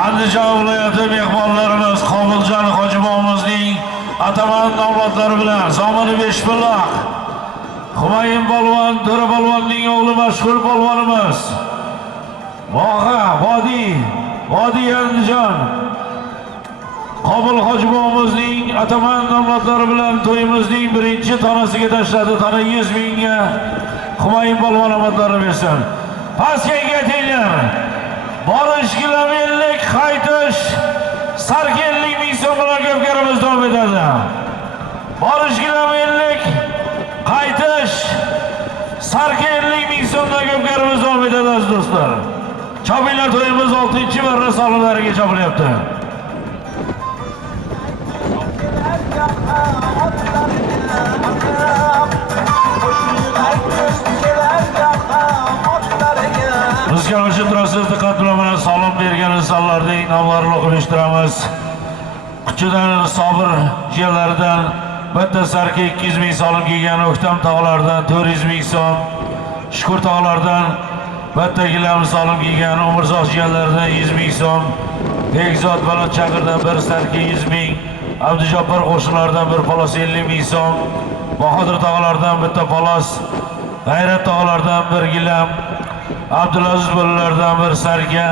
Andijon viloyati mehmonlarimiz Qobuljon Hojibomizning ataman avlodlari bilan Zomini Beshbuloq Humoyin polvon To'ra polvonning o'g'li mashhur polvonimiz Vodiy Andijon Qobul Hojibomizning ataman avlodlari bilan to'yimizning birinchi tonasiga tashladi. Tona 100 mingga Humoyin polvon omadlari bersin. Pastga ketinglar. Borish kilometrik qaytish sarki 50 ming so'mlar gaplarimiz davom etadi. Borish kilometrik qaytish sarki 50 ming so'mlar gaplarimiz davom etadi aziz do'stlar. Chopinglar, to'yimiz 6-marra solimlariga chopilyapti. Bizga o'sha turasiz diqqat bilan salom bergan insonlarning nomlarini o'qib eshittiramiz. Kuchidan Sobir jiyanlaridan bitta sarki 200 ming solim kelgan, O'ktam tog'laridan 400 ming so'm, Shukur tog'laridan bitta gilam solim kelgan, Umrzoq jiyanlaridan 100 ming so'm, Bekzod Baland Chaqirdan bir sarki 100 ming, Abdujabbor qo'shinlaridan bir polos 50 ming so'm, Bahodir tog'laridan bitta polos, G'ayrat tog'laridan bir gilam, Abdulaziz bolalardan bir sarka,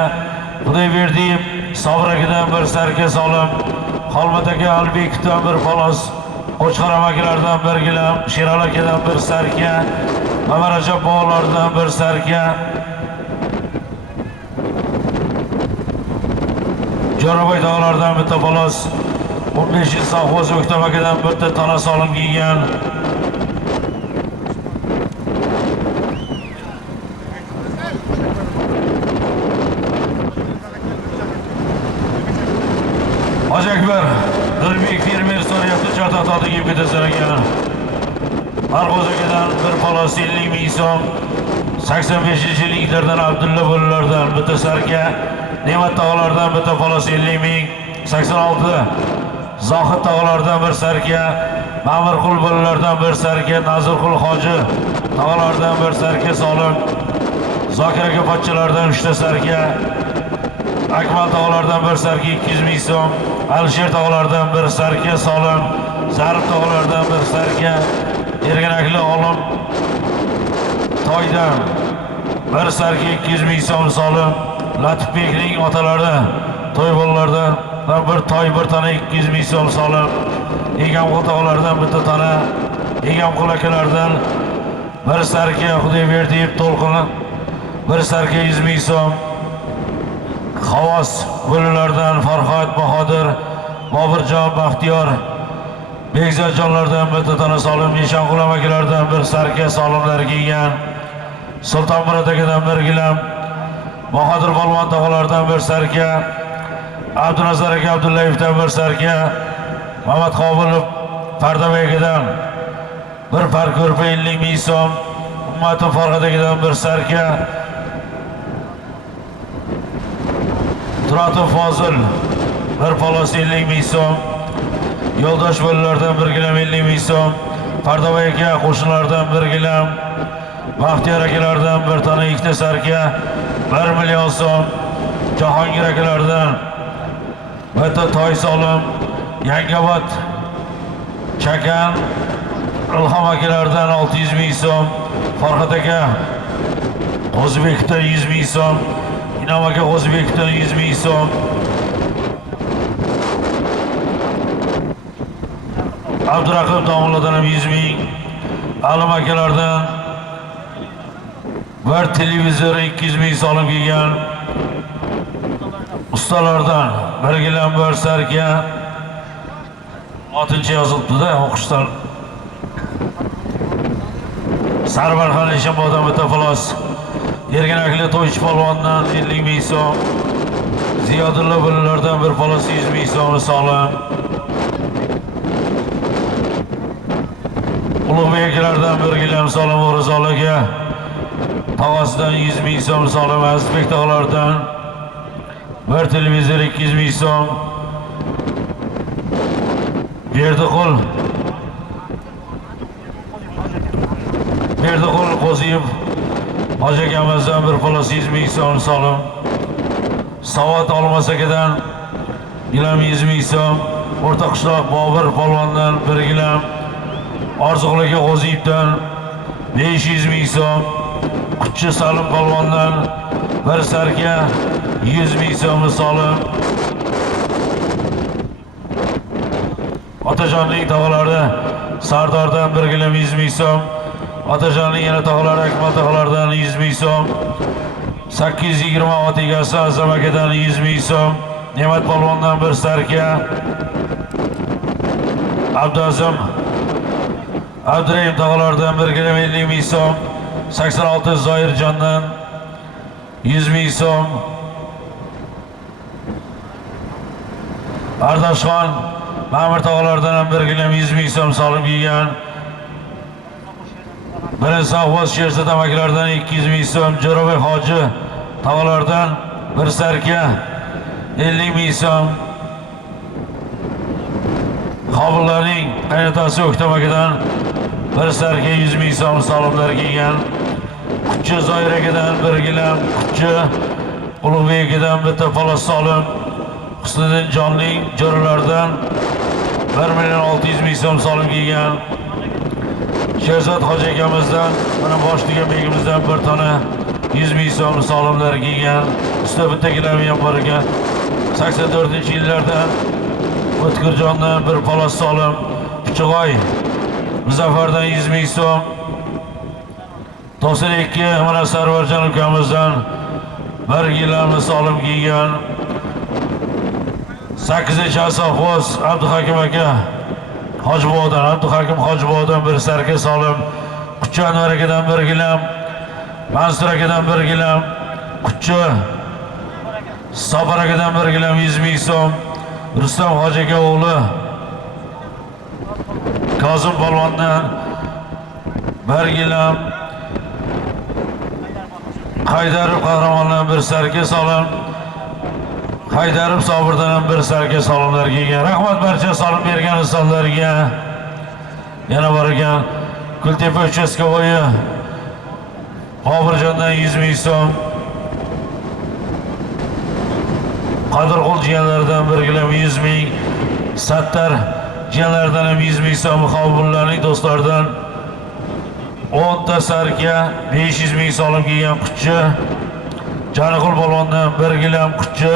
Xudoyberdiyev Sobir akadan bir sarka solim, Xolmat aka Albekovdan bir polos, Qo'chqaram akalardan bir gilam, Sherali akadan bir sarka, Mamarajab bolalardan bir sarka, Jo'raboy tog'laridan bitta polos, 15 sovg'oz O'ktam akadan bitta tona solim kiygan. Hoji Akbar Nurbek fermer so'rayapti, chatoqtodi kelib ketasan ekan. Marg'oz akadan bir polos 50 ming so'm, 85-yilliklardan Abdulla bolalardan bitta sarka, Ne'mat tog'laridan bitta polos 50 ming, 86 Zohid tog'laridan bir sarka, Ma'murqul bolalardan bir sarka, Nazirqul hoji tog'laridan bir sarka solim, Zokir aka pochchalaridan 3 ta sarka, Akmal tog'laridan bir sarka 200 ming so'm, Alisher tog'laridan bir sarka solim, Zarif tog'laridan bir sarka, Erganakli olim Toydan bir sarka 200 ming so'm solim, Latifbekning otalari to'y bolalardan bir toy bir tona 200 ming so'm solim, Egamqul tog'laridan bitta tona, Egamqul akalardan bir sarka Xudoyberdiyev To'lqin bir sarka 100 ming so'm, Xavos bolalardan Farhod Bahodir, Bobirjon Baxtiyor, Bekzodjonlardan bitta tona solim, Eshonqul akalardan bir sarka solimlar kelgan, Sultonmurod akadan bir gilam, Bahodir polvon tog'laridan bir sarka, Abdunazar aka Abdullayevdan bir sarka, Muhammad Qobilov Pardabay akadan bir parkurpa 50 ming so'm. Ummatim Farg'adagidan bir sarka. Turatov Fozil bir polos 50 ming so'm. Yo'ldosh bolalardan bir gilam 50 ming so'm. Pardovoy aka qo'shnilardan bir gilam. Baxtiyor akalardan bir tona ikkita sarka 1 million so'm. Jahongir akalardan bitta toy solim. Yangiobod Chakan Ilhom akalardan 600 ming so'm. Farhod aka O'zbekdan 100 ming so'm. Inom aka O'zbekdan 100 ming so'm. Abduraqib Domladan ham 100 ming. Alim akalardan bir televizor 200 ming so'm kelgan. Ustalardan bir gilam bir sarka. Otinchi yozilibdi-da, o'qishlar. Sarvarxon Eshimbodan bitta xolos. Erganakli To'ychi polvondan 50 ming so'm. Ziyodulla bolalardan bir xolos 100 ming so'm solim. Ulug'bek akalardan bir gilam solim O'rizolaga. Tog'asidan 100 ming so'm solim. Azizbek tog'lardan bir televizor 200 ming so'm. Berdiqul Qo'ziyev Hoji akamizdan bir xolos 100 ming so'm solim. Savat Olmasakadan gilam 100 ming so'm. O'rta qishloq Bobur polvondan bir gilam. Orziqulga Qo'ziyevdan 500 ming so'm. Qutchi Salim polvondan bir sarka 100 ming so'm solim. Otajonning tog'alari Sardordan bir gilam 100 ming so'm. Otajonning yana tog'alari Akmal tog'alaridan 100 ming so'm. 826 egasi Azam akadan 100 ming so'm. Ne'mat polvondan bir sarka. Abdazim Abdurahim tog'alaridan bir gilam 50 ming so'm. 86 Zoirjondan 100 ming so'm. Ardashxon Ma'mur tog'alaridan ham bir gilam 100 ming so'm solim kelgan. Birinchi Savg'oz Sherzod amakilardan 200 ming so'm. Jo'rabek Hoji tog'alaridan bir sarka 50 ming so'm. Qobillarning qaynotasi O'ktam akadan bir sarka 100 ming so'm solimlar kelgan. Qutchi Zoir akadan bir gilam, Qutchi Ulug'bek akadan bitta xolos solim. Husniddin Jonning jo'ralaridan 1 million 600 ming so'm solim kelgan. Sherzod Hoji akamizdan mana boshliga begimizdan bir tona 100 ming so'm solimlar kelgan. Usta bitta gilami ham bor ekan. 84-yillardan O'tkirjondan bir xolos solim. Pichig'oy Muzaffardan 100 ming so'm. 92 mana Sarvarjon ukamizdan bir gilami solim kelgan. 8-Asofxoz Abduhakim aka Hojibodan, Abduhakim Hojibodan bir sarka solim. Qutchi Anvar akadan bir gilam, Mansur akadan bir gilam, Qutchi Sabir akadan bir gilam 100 ming so'm. Rustam Hoji aka o'g'li Kozim polvondan bir gilam. Haydarov qahramondan bir sarka solim. Haydarov Sobirdan ham bir sarka solimlar kelgan. Rahmat barcha solim bergan insonlarga. Yana bor ekan Kultepa uchastkovoyi Bobirjondan 100 ming so'm. Qadirqul jiyanlaridan bir gilam 100 ming. Sattar jiyanlaridan ham 100 ming so'm. Qobillarning do'stlaridan 10 ta sarka 500 ming so'm kelgan. Qutchi Janiqul polvondan bir gilam, Qutchi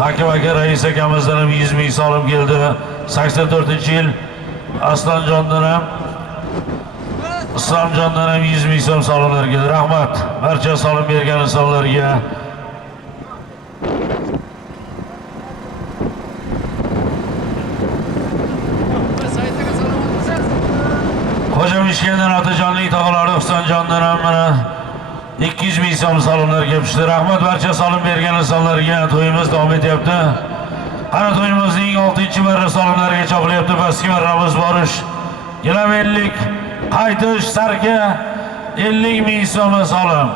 Hakim aka rais akamizdan ham 100 ming so'm keldi. 84-yil Aslonjondan ham Islomjondan ham 100 ming so'm solimlar keldi. Rahmat barcha solim bergan insonlarga. Xo'jamishkandan Otajonning tog'alari Husanjondan ham mana 200 ming so'm solimlar kelibdi. Rahmat barcha solim bergan insonlarga. To'yimiz davom etyapti. Ana to'yimizning 6-marra solimlarga chopilyapti. Pastki marramiz borish. Gilam 50 qaytish sarki 50 ming so'm solim.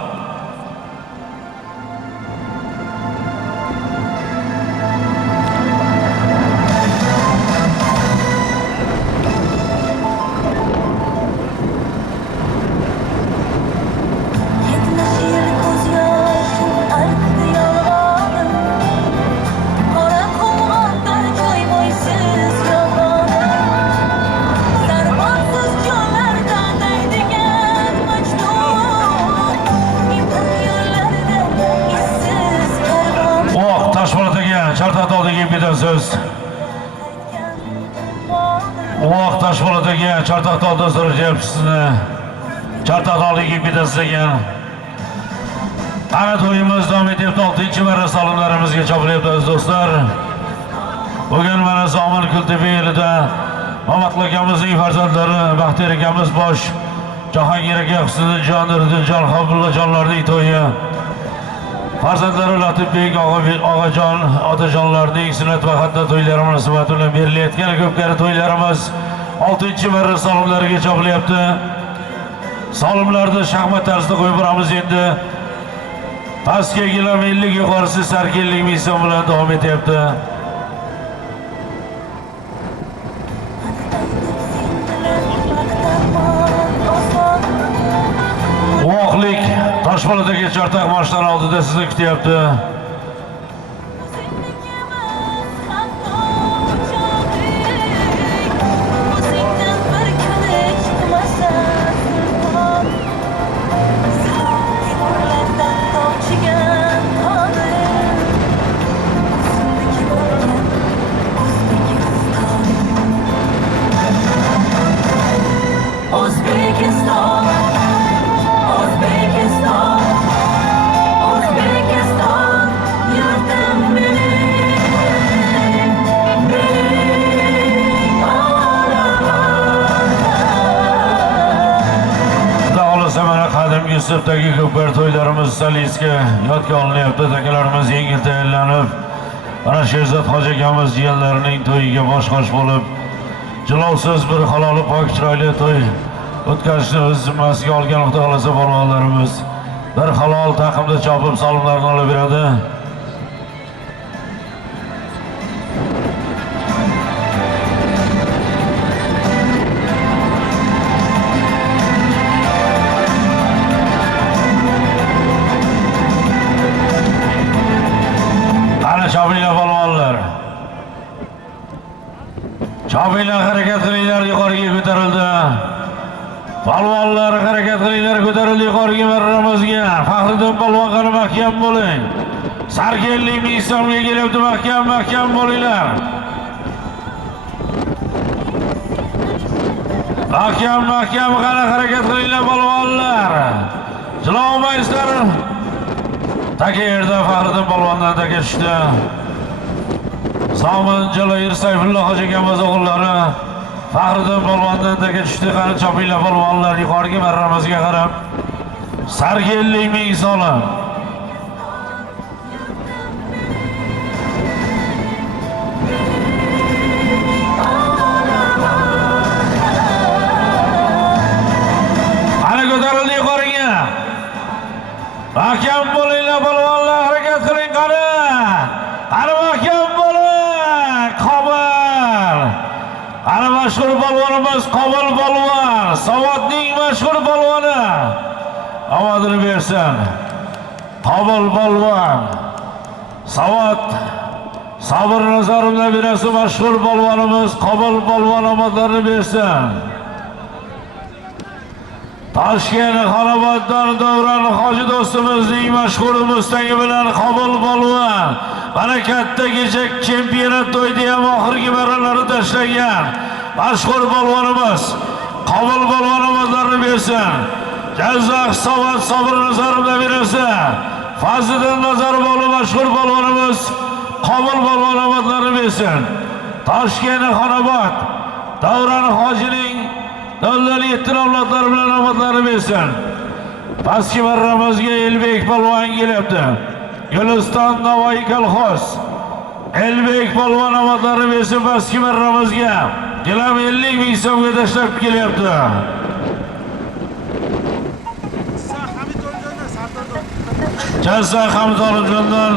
Çartadoldagi bitta so'z. Uloq Toshpo'latdagi Chortoqtolda so'rayapsiz sizni. Chortoqdoldagi bittasi ekan. Qani to'yimiz davom etyapti. 6-marra salomlarimizga chopilyapmiz do'stlar. Bugun mana Zomin Kultepa elida Mamatli akamizning farzandlari Baxtiyor akamiz bosh, Jahongir aka, Husniddin, Nuriddin, Habibullajonlarning to'yi. Farzandlari Latibek, Og'ajon, otajonlarning sunnat va xatna to'ylari munosabati bilan berilayotgan ko'pkari to'ylarimiz 6-marra salomlariga chopilyapti. Salomlarni shaxmat tarzida qo'yib boramiz endi. Pastga gilam 50 yuqorisi sarki 50 ming so'm bilan davom etyapti. Uloqlik Toshpo'latdagi Chortoq marshdan oldida sizni kutyapti. Yusufdagi ko'pkari to'ylarimiz Salisga yodga olinyapti. Akalarimiz yengil tayyorlanib, mana Sherzod hoji akamiz jiyanlarining to'yiga bosh-qosh bo'lib, jilovsiz bir halol pok chiroyli to'y o'tkazishni o'z zimmasiga olgan Xudo xolasa polvonlarimiz bir halol taqimda chopib salomlarni olib beradi. Chopinglar, harakat qilinglar, yuqoriga ko'tarildi. Polvonlar harakat qilinglar, ko'tarildi yuqoriga marramizga. Faxriddin polvon qani mahkam bo'ling. Sarki 50 ming so'mga kelyapti, mahkam bo'linglar. Mahkam qani harakat qilinglar polvonlar. Jilolmaysizlar. Taka yerda Faxriddin polvondan taka tushdi. Zomin Jalloir Sayfulla hoji akamiz o'g'illari Faxriddin polvondan taka tushdi. Qani chopinglar polvonlar, yuqoriga marramizga qarab. Sarki 50 ming so'm. Qani ko'tarildi yuqoriga. Mahkam bo'linglar polvonlar, harakat qiling qani. Qani mahkam ana mashhur polvonimiz Qobil polvon, Savodning mashhur polvoni. Omadini bersin. Qobil polvon. Savod Sabr Nazorovlar birasi mashhur polvonimiz Qobil polvon omadlarini bersin. Toshkent Xonoboddan Davron hoji do'stimizning mashhur mustangi bilan Qobil polvon mana katta kecha chempionat to'yida ham oxirgi marralarni tashlagan mashhur polvonimiz Qobil polvon omadlarini bersin. Jazzax Savod Sabr Nazorovlar birasi Fazliddin Nazarov mashhur polvonimiz Qobil polvon omadlarini bersin. Toshkent Xonobod Davron hojining Dallali e'tiromlari bilan omadlarini bersin. Pastki marramizga Elbek polvon kelyapti. Guliston Navoiy kolxoz. Elbek polvon omadlarini bersin pastki marramizga. Gilam 50 ming so'mga tashlab kelyapti. Jazza Hamid Olimjondan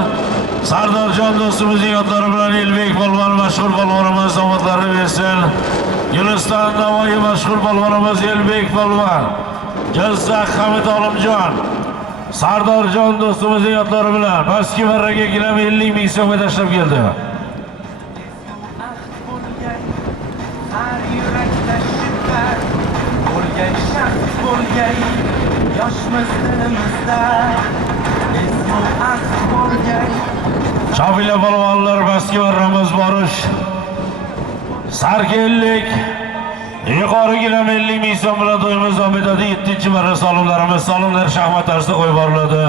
Sardorjon do'stimizning yotlari bilan Elbek polvon mashhur polvonimiz omadlarini bersin. Guliston Navoiy mashhur polvonimiz Elbek polvon. Jazza Hamid Olimjon Sardorjon do'stimizning yotlari bilan pastki marraga gilam 50 ming so'mga tashlab keldi. Şafile polvonlar pastki marramiz borish. Sarkellik yuqori gilam 50 ming so'm bilan to'yimiz davom etadi. 7-marra solimlarimiz solimlar shaxmat tarzida qo'yib boriladi.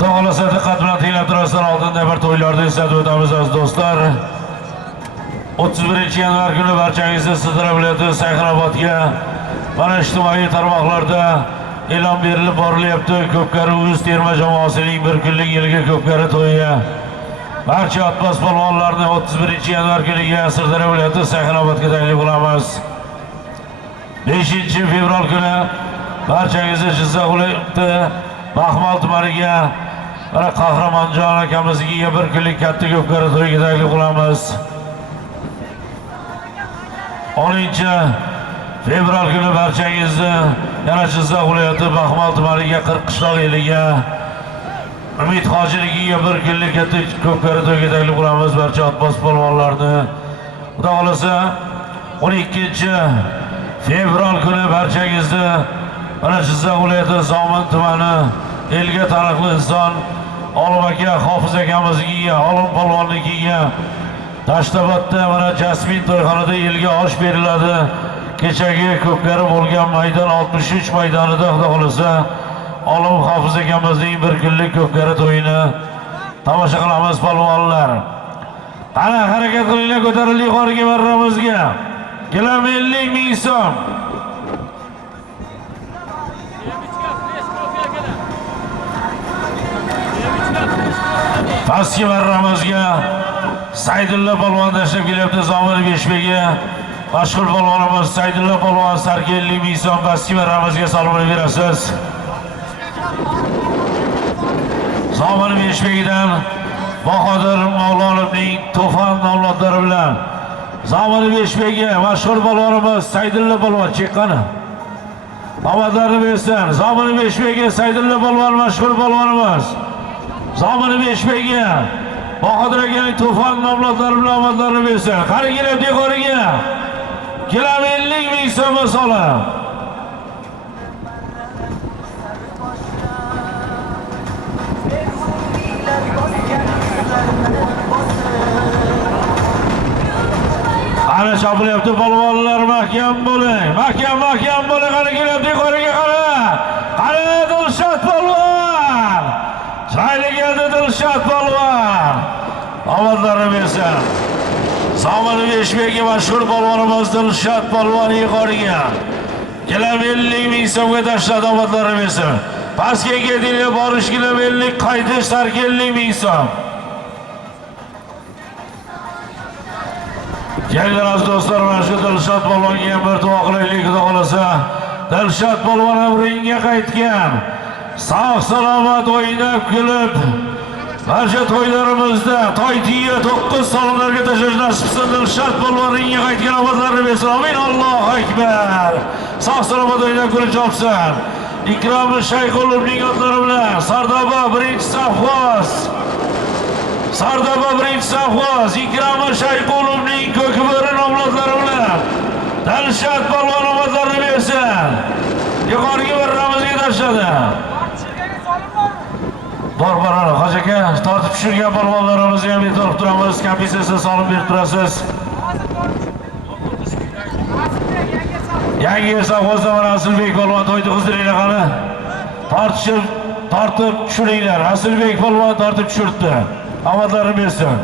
Xohlasa diqqat bilan tinglab turasizlar. Oldinda bir to'ylarda eslatib o'tamiz aziz do'stlar. 31-yanvar kuni barchangizni Sirdaryo viloyati Sayxunobodga mana ijtimoiy tarmoqlarda e'lon berilib borilyapti. Ko'pkari Uz terma jamoasining bir kunlik yilgi ko'pkari to'yi. Barcha otbos polvonlarni 31-yanvar kuniga Sirdaryo viloyati Sayxunobodga taklif qilamiz. 5-fevral kuni barchangizni Jizzax viloyati Baxmal tumaniga Qahramonjon akamizga bir kunlik katta ko'pkari to'yiga taklif qilamiz. 10-fevral kuni barchangizni yana Jizzax viloyati Baxmal tumaniga 40 qishloq eliga Umid hojiligiga bir kunlik katta ko'pkari to'yiga taklif qilamiz barcha otbos polvonlarni. Xudo xolasa 12-fevral kuni barchangizni mana Jizzax viloyati Zomin tumani elga taniqli inson Olim aka Hofiz akamizga, Olim polvonligiga Tashtobodda mana Jasmin to'yxonada elga osh beriladi. Kechagi ko'pkari bo'lgan maydon 63 maydonida xudo xolasa Olim Hofiz akamizning bir kunlik ko'pkari to'yini tomosha qilamiz polvonlar. Qani harakat qilinglar, ko'tarildik yuqoriga marramizga. Gilam 50 ming so'm. Pastki marramizga Saydulla polvon tashlab kelyapti. Zomin Beshbegi mashhur polvonimiz Saydulla polvon sarki 50 ming so'm pastki marramizga solimini berasiz. Zomin Beshbegidan Bahodir Mavlonovning To'fon avlodlari bilan Zomin Beshbegi mashhur polvonimiz Saydulla polvon cheqqani. Omadlarini bersin. Zomin Beshbegi Saydulla polvon mashhur polvonimiz. Zomin Beshbegi Bahodir akaning To'fon avlodlari bilan omadlarini bersin. Qani kelib yuqoriga. Gilam 50 ming so'm solim. Qani chopilyapti polvonlar, mahkam bo'ling. Mahkam bo'ling. Qani kelyapti yuqoriga qani. Qani Dilshod polvon. Chiroyli keldi Dilshod polvon. Omadlarini bersin. Zomin Beshbegi mashhur polvonimiz Dilshod polvon yuqoriga. Gilam 50 ming so'mga tashladi, omadlarini bersin. Pastga kelinglar, borish gilam 50, qaytish sarki 50 ming so'm. Kelinglar aziz do'stlar, mana shu Dilshod polvonga ham bir duo qilaylik, xudo xolasa. Dilshod polvon ham ringga qaytgan. Sog' salomat o'ynab kulib barcha to'ylarimizda to'y tiya 9 solimlarga tashlash nasib qilsin. Dilshod polvon ringga qaytgan, omadlarini bersin. Amin. Allohu akbar. Sog' salomat o'ynab kulib chopsin. Ikrom Shayxulovning yotlari bilan Sardoba 1-safvoz. Sardoba 1-safvoz Ikrom Shayxulovning ko'kburi nomlodlari bilan Dilshod polvon omadlarini bersin. Yuqoriga marramizga tashladi. Bor, Hoji aka, tortib tushirgan polvonlarimizni ham e'tirof turamiz. Kompensatsiya solib berib turasiz. Yangi safvozda mana Asilbek polvon to'yni qizdiringlar qani. Tortib tushiringlar. Asilbek polvon tortib tushirdi. Omadlarini bersin.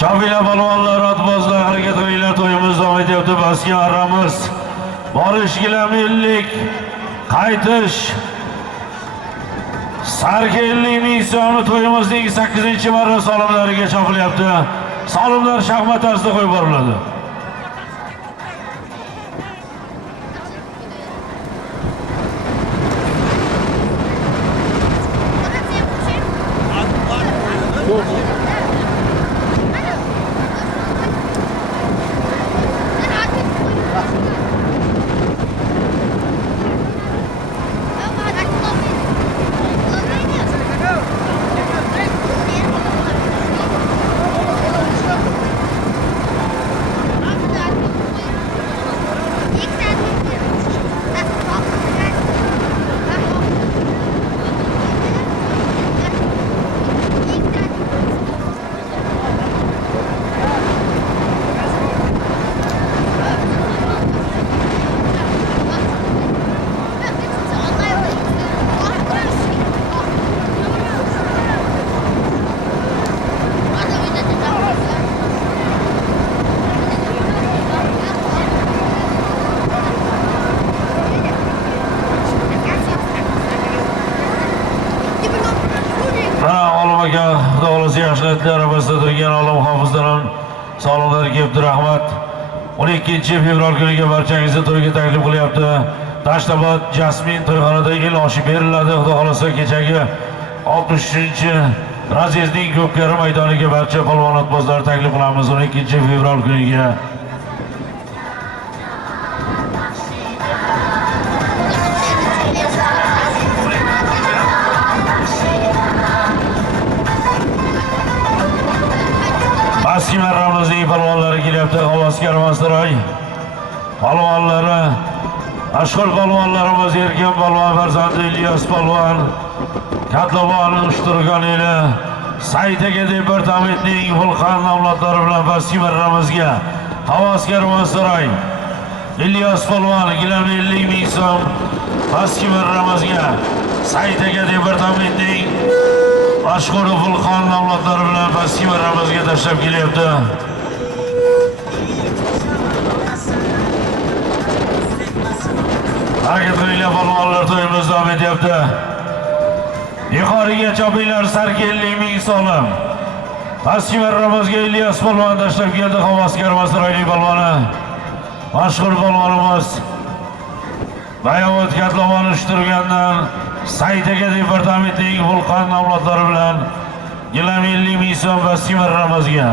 Chopinglar polvonlar, otbozlar, harakat qilinglar. To'yimiz davom etyapti. Pastki marramiz borish gilam 50, qaytish Sarki 50 ming so'mni to'yimizning 8-marra solimlariga chopilyapti. Solimlar shaxmat tarzida qo'yib boriladi. Xudo xolasa yoshlar arabasida turgan olim hofizdan salomlar kelibdi, rahmat. 12 fevral kuniga barchangizni to'yga taklif qilyapti. Tashtobod Jasmin to'yxonada el oshi beriladi. Xudo xolasa kechagi 63-razyezdning Ko'pkari maydoniga barcha polvon otbozlar taklif qilamiz 12 fevral kuniga. Askimar Ramazning polvonlari kelyapti. Havaskar Masroy polvonlari, mashhur polvonlarimiz Erkin polvon farzandi Ilyos polvon, Katlabon Ushturgan eli, Saytaga departamentining Vulqon avlodlari bilan Askimar Ramazga, Havaskar Masroy, Ilyos polvon 50 ming so'm Askimar Ramazga, Saytaga departamentining mashhur Vulqon avlodlari bilan Askimar Ramazga tashlab kelyapti. Harakat qilinglar polvonlar, to'yimiz davom etyapti. Yuqoriga chopinglar, Sarki 50 ming so'm. Askimar Ramazga Ilyos polvon tashlab keldi. Havaskar Masroyning polvoni, mashhur polvonimiz Bayovut Katlabon Ushturgandan Saytaga departamentining Vulqon avlodlari bilan 50 ming so'm Askimar Ramazga.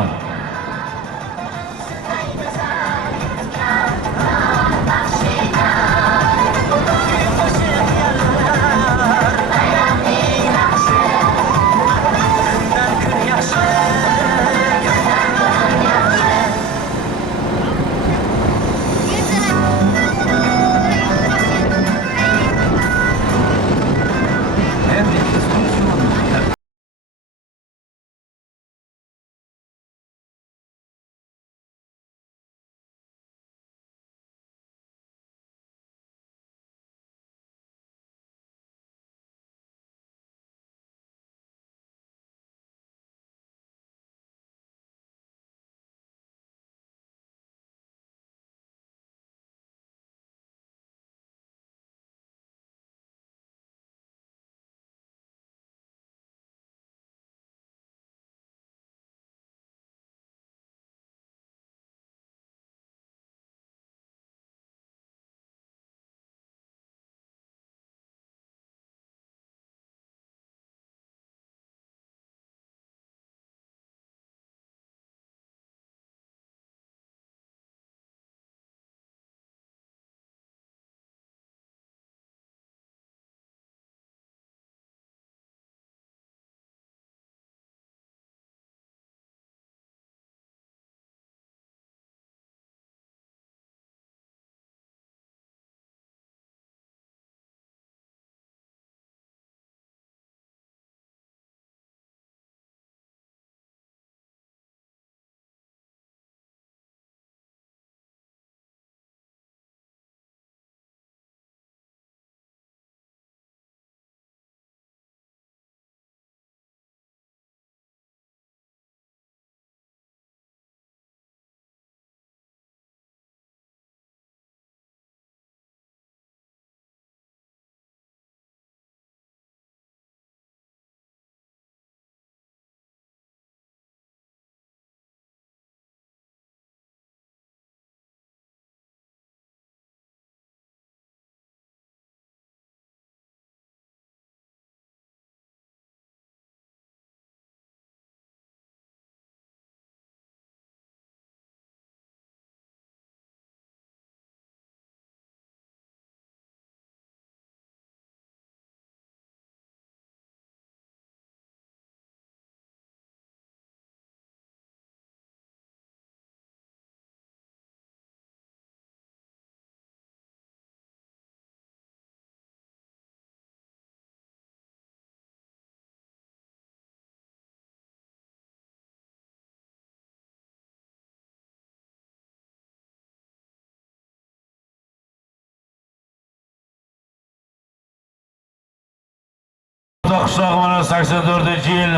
O'rta qishloq mana 84-yil.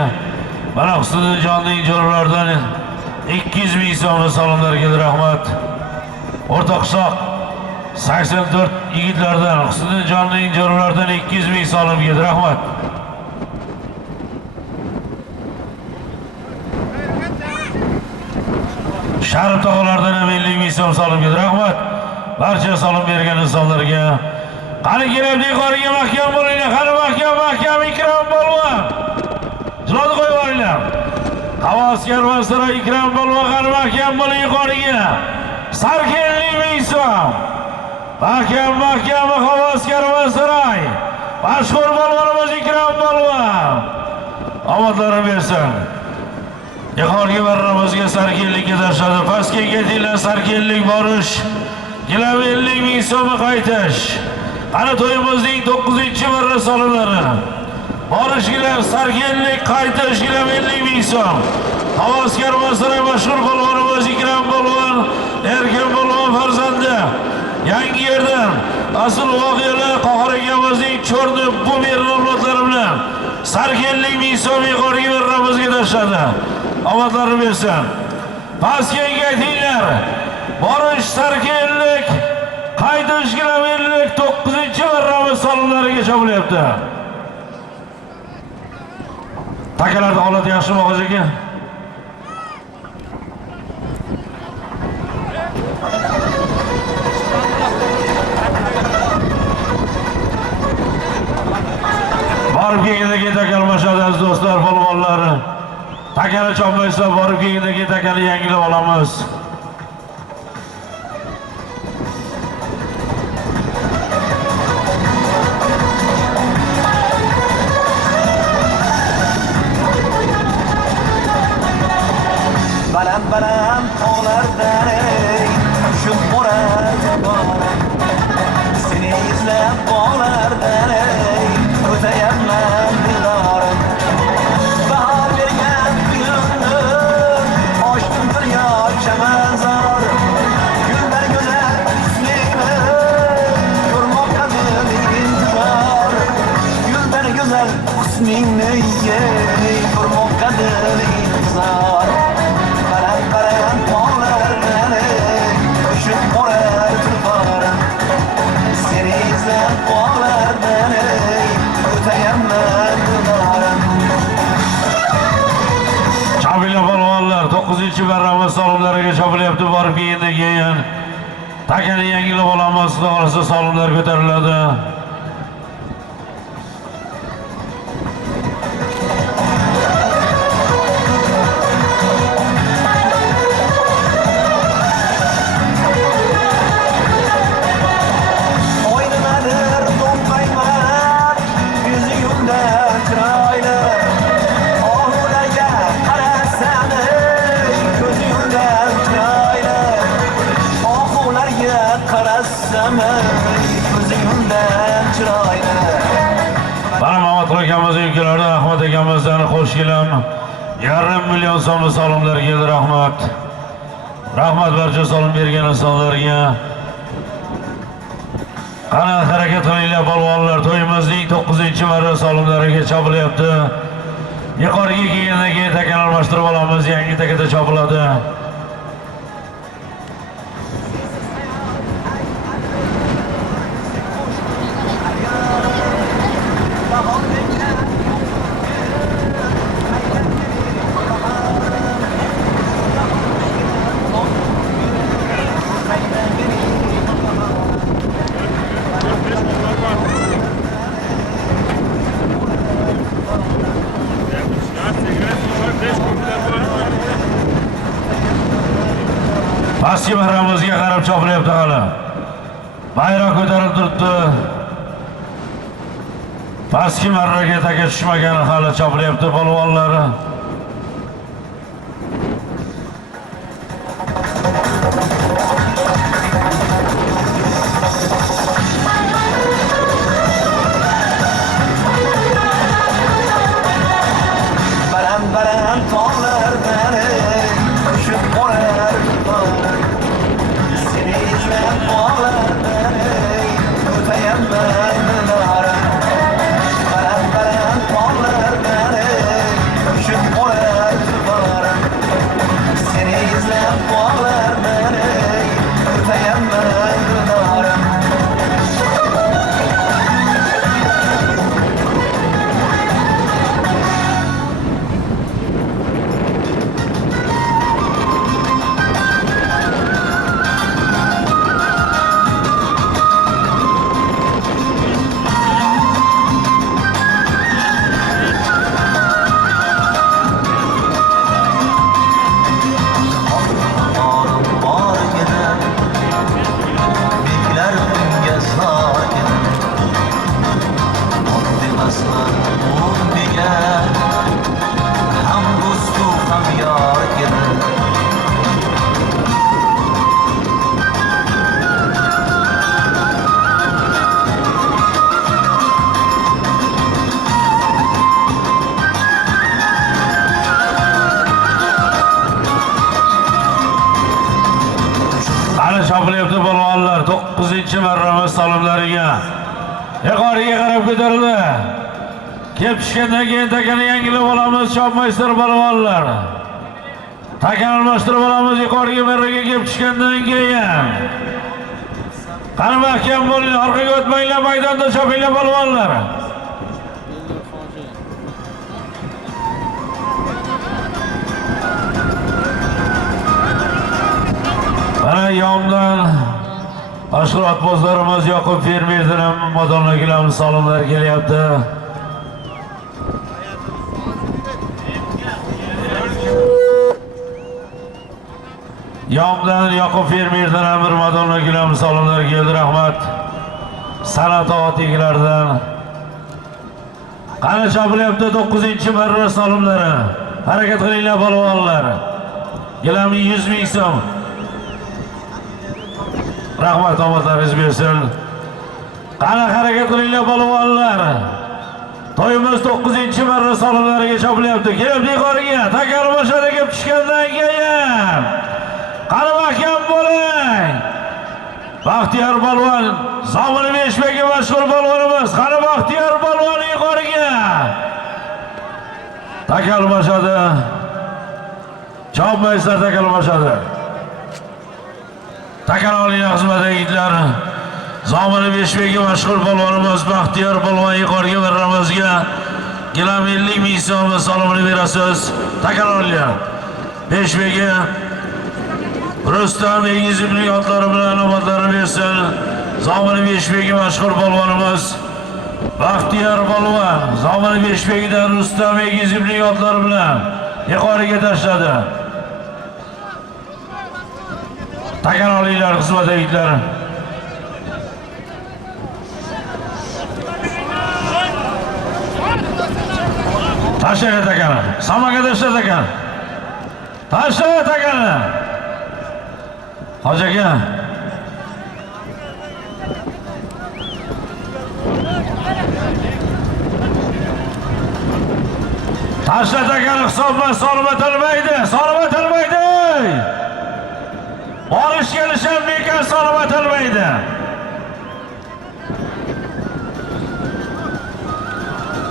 Mana Husnijonning jo'ralaridan 200 ming so'mlik salomlarga rahmat. O'rta qishloq 84 yigitlardan Husnijonning jo'ralaridan 200 ming so'mga rahmat. Sharif tog'alardan ham 50 ming so'm so'mga rahmat. Barcha salom bergan insonlarga qani kerakli qoriga mahkam bo'linglar, qani mahkam ikrom bo'lsin. Jilod qo'yib olinglar. Havaskar Vasra ikrom bo'lsin, qani mahkam bo'ling qoriga. Sarkellik ming so'm. Mahkam Havaskar Vasra. Mashhur bo'lganimiz ikrom bo'lsin. Omadlarini bersin. Yuqorgi barramizga sarkellikka tashladi. Pastga ketinglar, sarkellik borish. 50 ming so'm qaytish. Qani to'yimizning 9-marra solimlari. Borishgilar, sarkellik qaytish 50 ming so'm. Havaskar Vasra mashhur bo'lganimiz ikrom bo'lsin. Erkin bo'lgan farzandi. Yangi yerdan asl voqealar Qohir akamizning cho'rni bu mehmonlari bilan sarkellik ming so'm yuqorgi barramizga tashladi. Omadlarini bersin. Pastga ketinglar. Borish sarkellik, qaytish 9-marramiz solimlariga chopilyapti. Takalarda holati yaxshimi o'ziga? Borib kelganda takalmashadi aziz do'stlar, polvonlar. Takani chopmaysa borib kelganda takani yangilab olamiz. Baland tog'lardan tushib boradi bolam. Seni izlab bog'lardan o'tayapman dilorim. Bahor bergan gulni ochdim bir yor chamazor. Gullar go'zal husningni ko'rmoqqa intizor. Gullar go'zal husningni ko'rmoqqa intizor. Chopinglar polvonlar, 9-barramiz solimlariga chopilyapti. Borib keyin takani yangilab olamiz. Xudo xolasa solimlar ko'tariladi. Ahmad akamizdan qo'sh kelam 1,5 million so'mlik solimlarga rahmat. Rahmat barcha solim bergan insonlarga. Qani harakat qilinglar polvonlar, to'yimizning 9-marra solimlariga chopilyapti. Yuqoriga kelgandan keyin takan almashtirib olamiz, yangi takada chopiladi. Pastki barramizga qarab chopilyapti hali. Bayroq ko'tarib turibdi. Pastki marraga taka tushmagan hali chopilyapti polvonlar. Baland tog'lardan tushib borar seni izlab bog'lardan o'tayapman dilorim. Baland marramiz salomlariga yuqoriga qarab ko'tarildi. Kelib tushgandan keyin takani yangilab olamiz Shopmaystar balvonlar. Takan almashtirib olamiz yuqoriga marraga kelib tushgandan keyin. Qani mahkam bo'linglar, orqaga o'tmanglar, maydonda chopinglar balvonlar. Mana yomdan mashg'ulot bozorimiz Yoqub fermerdan ham modonlarga salomlar kelyapti. Yomdan Yoqub fermerdan ham bir modonlarga salomlar keldi, rahmat. San'at otiklaridan. Qani chopilyapti 9-marra salomlari. Harakat qilinglar balvonlar. Gilamni 100 ming so'm. Rahmat, omadlaringiz bersin. Qani harakat qilinglar balvonlar. To'yimiz 9-marra salonlariga chopilyapti. Kelib yuqoriga, takar boshada kelib tushgandan keyin. Qani mahkam bo'ling. Baxtiyor balvon, Zomini Beshbekka mashhur balvonimiz. Qani Baxtiyor balvon yuqoriga. Takal boshada. Shopmaystar takal boshada. Takan olingan xizmatdagi yigitlar. Zomini Beshbekka mashhur balvonimiz Baxtiyor balvon yuqoriga va Ramazga gilam 50 ming so'm salomini berasiz. Takan olingan Beshbekka Rustam Egizimning otlari bilan omadlarini bersin. Zomini Beshbekka mashhur balvonimiz Baxtiyor balvon Zomini Beshbekdan Rustam Egizimning otlari bilan yuqoriga tashladi. Takan olinglar xizmatdagi yigitlar. Tashla takani. Samaga tashla takan. Tashla takani. Hoji aka. Tashla takani hisobdan salomatilmaydi. Salomatilmaydi. Borish kelish ham bekor salomatilmaydi.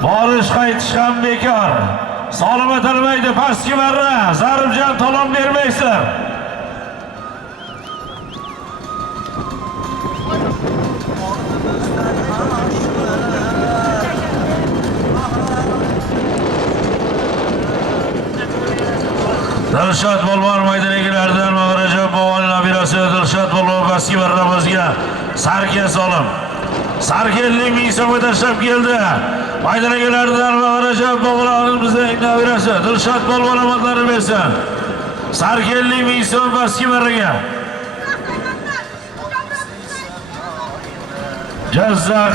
Borish qaytish ham bekor. Salomatilmaydi. Pastki marra Zaribjon talon bermaysiz. Dilshod Bolvon maydonidagilardan Mag'rajab Bovon nabirasi Dilshod Bolvon pastki marramizga sarka solim. Sarka 50 ming so'mga tashlab keldi. Maydonidagilardan Mag'rajab Bovonimizning nabirasi Dilshod Bolvon omadlarini bersin. Sarka 50 ming so'm pastki marraga. Jazzax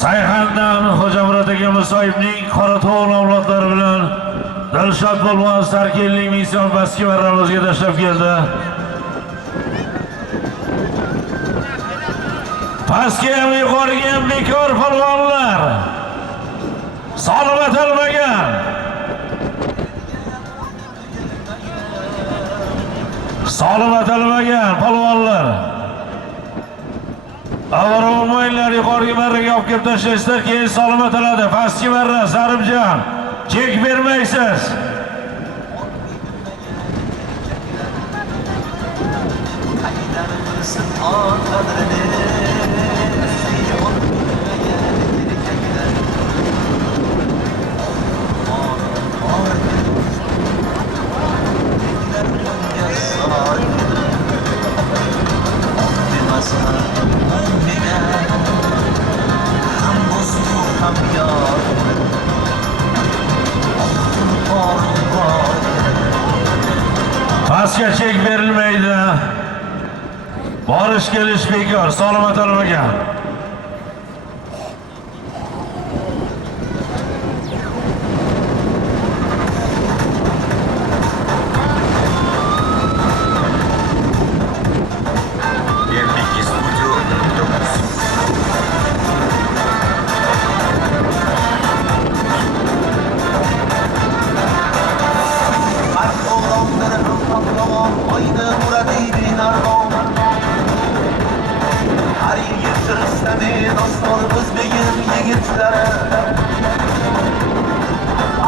Sayxandan Xo'jamurod aka Musoyibning Qorato'g'il avlodlari bilan Dilshod Bolvon sarka 50 ming so'm pastki marramizga tashlab keldi. Pastga ham yuqoriga ham bekor polvonlar. Salomatilmagan. Salomatilmagan polvonlar. Avvalroq yuqoriga marraga olib kelib tashlaysizlar, keyin salomatiladi. Pastki marra Zaribjon. Chek bermaysiz. Pastga chek berilmaydi. Borish kelish bekor, salomatilmagan. doston o'zbegim yigitlari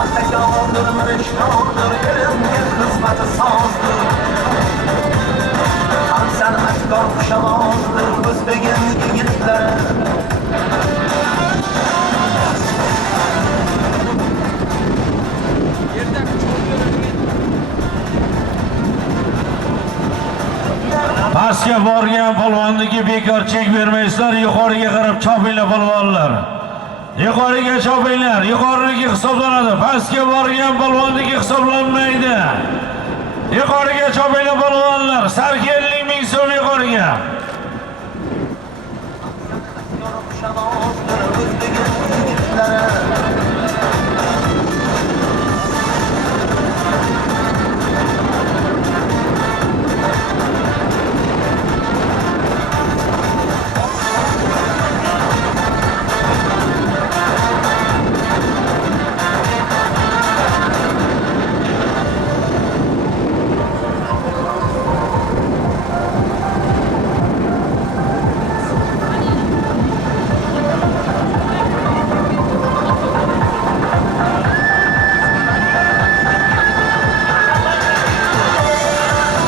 Atakondir, mirishkondir, elimga xizmati sozdir Ham san'atkor xushavozdir o'zbegim yigitlari Pastga borgan polvonniki bekor chek bermaysizlar, yuqoriga qarab chopinglar polvonlar. Yuqoriga chopinglar, yuqoriniki hisoblanadi. Pastga borgan polvonniki hisoblanmaydi. Yuqoriga chopinglar polvonlar, sarki 50 ming so'm yuqoriga. xushavozdir o'zbegim yigitlari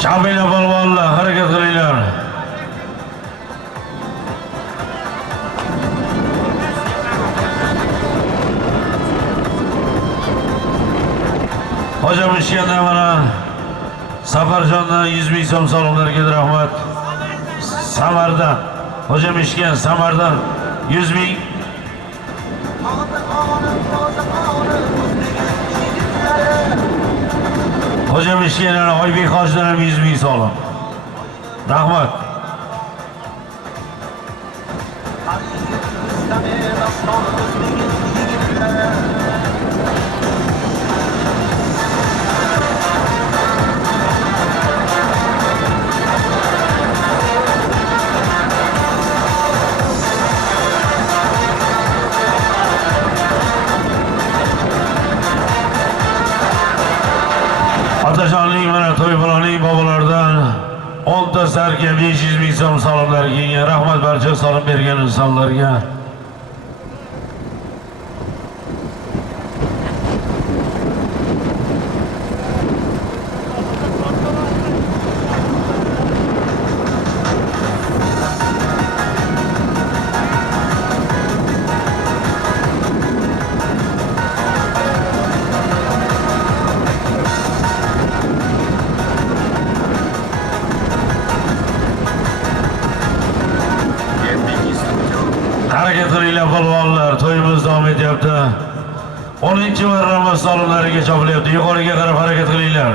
Chopinglar polvonlar, harakat qilinglar. Hocam ishganda mana Safarjondan 100 ming so'm so'mlarga rahmat. Samardan, hocam ishgan Samardan 100 ming. Hocam ishgan Oybek hojidan ham 100 ming so'm. Rahmat. doston o'zbegim yigitlari Otajonning mana to'y biloning bobolardan 10 ta sarki 500 ming so'm salomlar kelgan. Rahmat barcha salom bergan insonlarga. Harakat qilinglar polvonlar, to'yimiz davom etyapti. 10-marramiz salonlariga chopilyapti. Yuqoriga qarab harakat qilinglar.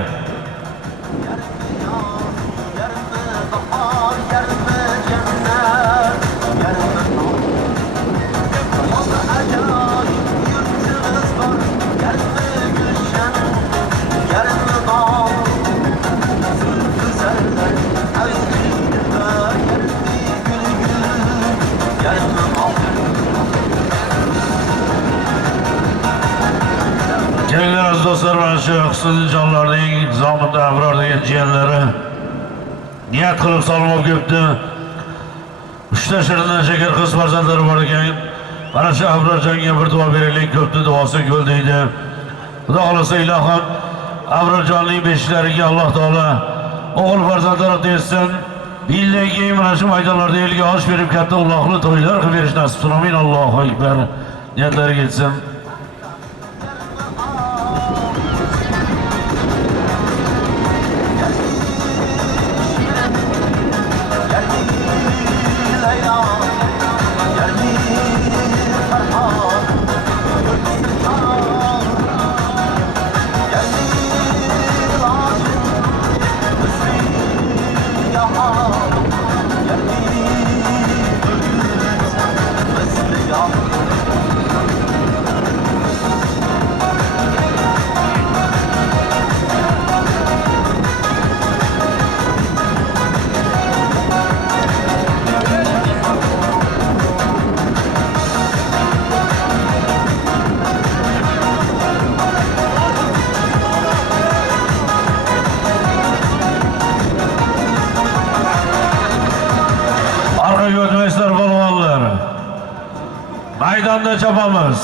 Kelinglar aziz do'stlar, mana shu Husnjonlarning Zomida Abror degan jiyanlari niyat qilib salom olib kelibdi. 3 ta shirindan shakar qiz farzandlari bor ekan. Mana shu Abrorjonga bir duo beraylik, ko'pni duosi ko'l deydi. Xudo xolasa ilohim Abrorjonning beshlariga Alloh taolo o'g'il farzandlar bersin. Bildan keyin mana shu maydonlarda elga osh berib katta Allohni to'ylar qilib berish nasib qilsin. Amin. Allohu akbar. Niyatlariga yetsin. maydonda chopamiz.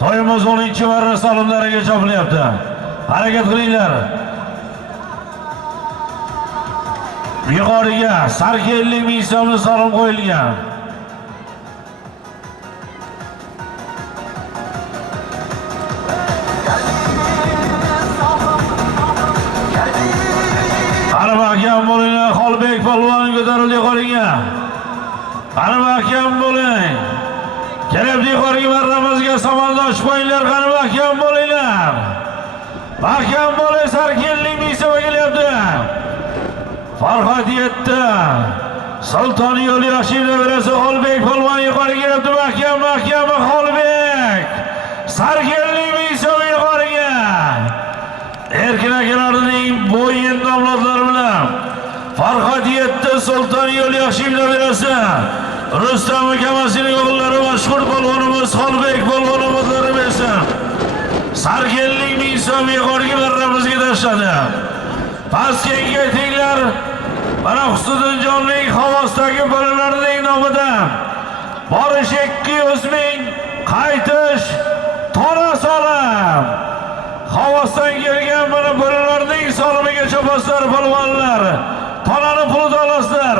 To'yimiz 10-marra salonlariga chopilyapti. Harakat qilinglar. Yuqoriga sarki 50 ming so'mlik salom qo'yilgan. Qani mahkam bo'linglar, Xolbek polvon ko'tarildi yuqoriga. Qani mahkam bo'ling. Kelibdi yuqoriga marramizga samandosh qo'yinglar, qani mahkam bo'linglar. Mahkam bo'ling, sarki 50 ming so'm kelyapti. Farhod yetdi. Sulton yo'li yoshida berasi Xolbek polvon yuqoriga kelibdi, mahkam Xolbek. Sarki 50 ming so'm yuqoriga. Erkin akalarining bo'yin nomlodlari bilan Farhod yetdi, Sulton yo'li yoshida berasi Rustam akamasining o'g'illari mashhur polvonimiz Xolbek polvonimizlari bersin. Sarki 50 ming so'm yuqoriga marramizga tashladi. Pastga aytinglar, mana Husnidinjonning havosidagi bolalarning nomidan borish 200 ming, qaytish tora solim. Havosdan kelgan mana bolalarning solimiga chopasizlar polvonlar. Tonani pulini olasizlar.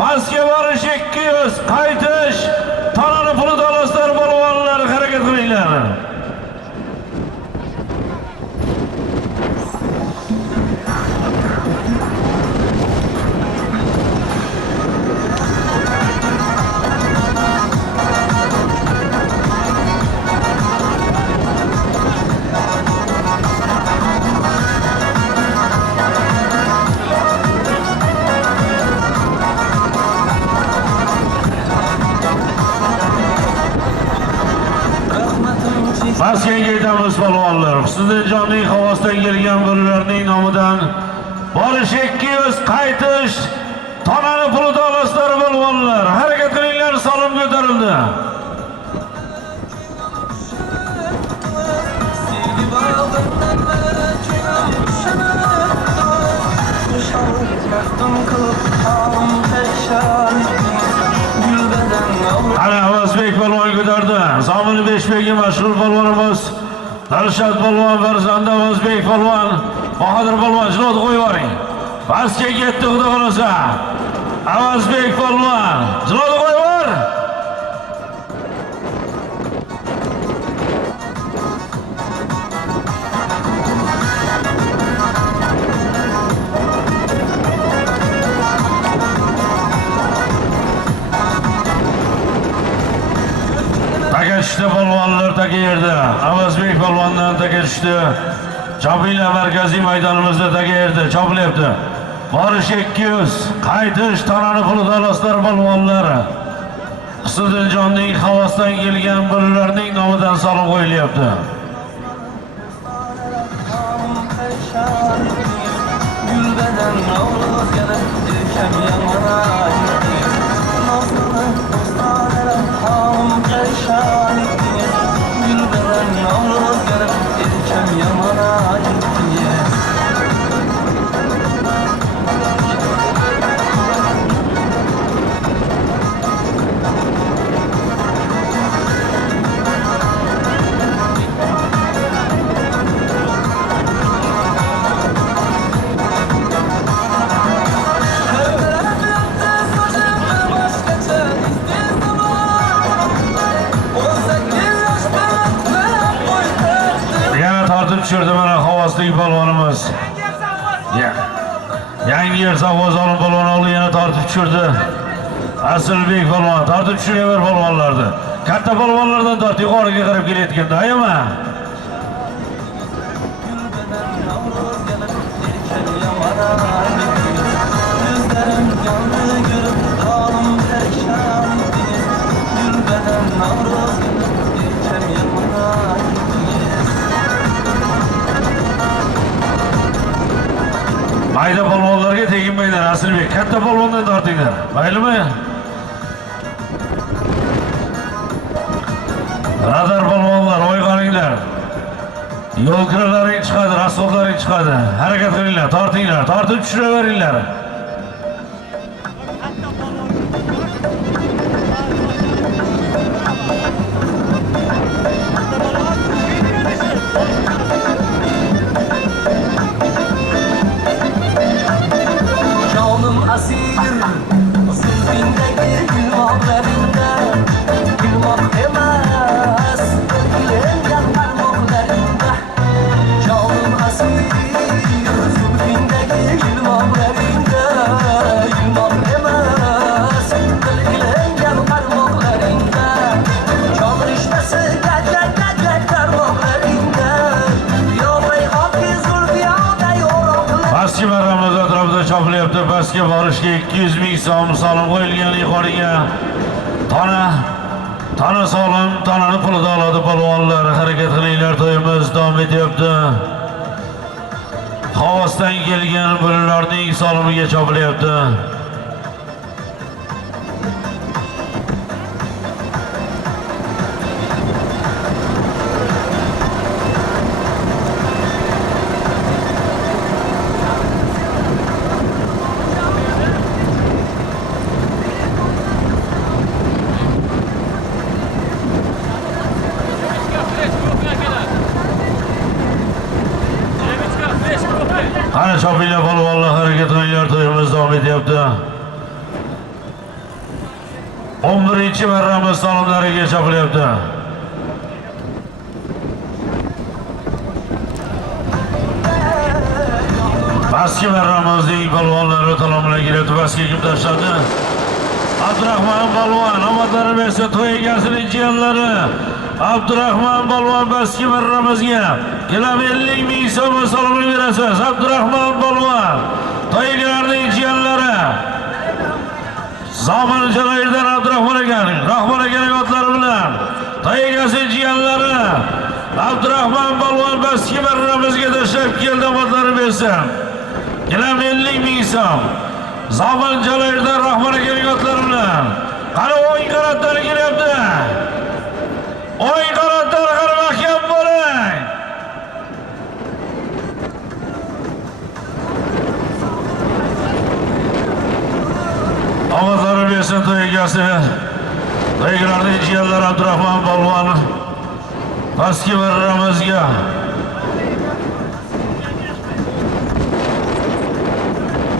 Pastga borish 200, qaytish tonani pulini olasizlar polvonlar, harakat qilinglar. Maskanga aytamiz polvonlar, Husnidinjonning havosidan kelgan bolalarning nomidan borish 200, qaytish tonani pulini olasizlar polvonlar. Harakat qilinglar, solim ko'tarildi. Ana Avazbek polvon ko'tardi. Zomini Beshbekning mashhur polvonimiz Dalshad polvon farzandi Avazbek polvon, Bahodir polvon jilot qo'yib yuboring. Pastga ketdi xudo xolasa. Avazbek polvon jilot qo'yib yubor. Tushdi polvonlar taka yerda. Avazbek polvondan taka tushdi. Chopinglar markaziy maydonimizda taka yerda chopilyapti. Borish 200, qaytish tonani pulini olasizlar polvonlar. Husnidinjonning havosidan kelgan bolalarning nomidan solim qo'yilyapti. Tushirdi mana havosidagi polvonimiz. Yangi yer savol olim polvon oldi, yana tortib tushirdi. Asilbek polvon tortib tushiraver polvonlarni. Katta polvonlardan tortib yuqoriga qarab kelayotganda, ayama. Mayda polvonlarga teginmaylar, Asilbek. Katta polvondan tortinglar. Maylimi? Radar polvonlar, o'yg'oninglar. Yo'l kiralaring chiqadi, rasxodlaring chiqadi. Harakat qilinglar, tortinglar, tortib tushiraveringlar. chopilyapti. Pastga borishga 200 ming so'm solim qo'yilgan yuqoriga. Tana solim, tanani pulida oladi polvonlar. Harakat qilinglar, to'yimiz davom etyapti. Havosdan kelgan bolalarning solimiga chopilyapti. Ana chopinglar polvonlar, harakat qilinglar, to'yimiz davom etyapti. 11-marramiz solimlariga chopilyapti. Pastki marramizning polvonlari talomlar kelyapti. Pastga kim tashladi? Abdurahmon polvon, omadlari bersa to'y egasining jiyanlari. Abdurahmon polvon pastki marramizga kelam 50 ming so'm solimini berasiz. Abdurahmon polvon, to'y egalarining jiyanlari. Zaman Jalayirdan Abdurahmon akaning, Rahmon akaning otlari bilan to'y egasi jiyanlari Abdurahmon polvon pastki marramizga tashlab keldi, omadlari bersin. Kelam 50 ming so'm. Zaman Jalayirdan Rahmon akaning otlari bilan qani o'yin qanotlari kelyapti. O'yin qanotlari qani mahkam bo'ling. Omadlari bersin to'y egasi. To'y egalarining jiyanlari Abdurahmon polvon pastki marramizga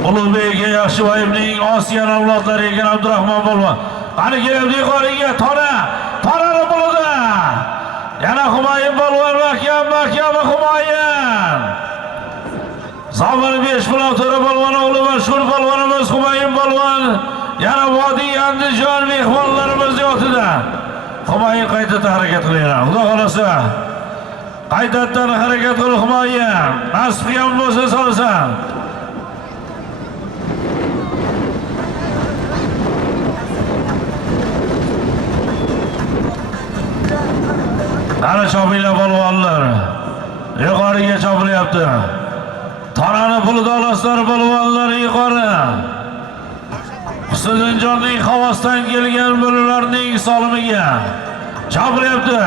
Ulug'bek Yaxshiboyevning Osiyon avlodlari ekan Abdurahmon polvon. Qani kelyapti yuqoriga, tanani pulida. Yana Humoyin polvon, mahkam Humoyin. Zaman 5 bilan to'ra polvon o'g'li mashhur polvonimiz Humoyin polvon. Yana Vodiy Andijon mehmonlarimiz yotida. Humoyin qaytadan harakat qilinglar. Xudo xolasa. Qaytadan harakat qil Humoyin. Nasib ham bo'lsa solsan. Ana chopinglar polvonlar. Yuqoriga chopilyapti. Tanani pulida olasizlar polvonlar yuqori. Husnidinjonning havosdan kelgan bolalarning solimiga chopilyapti.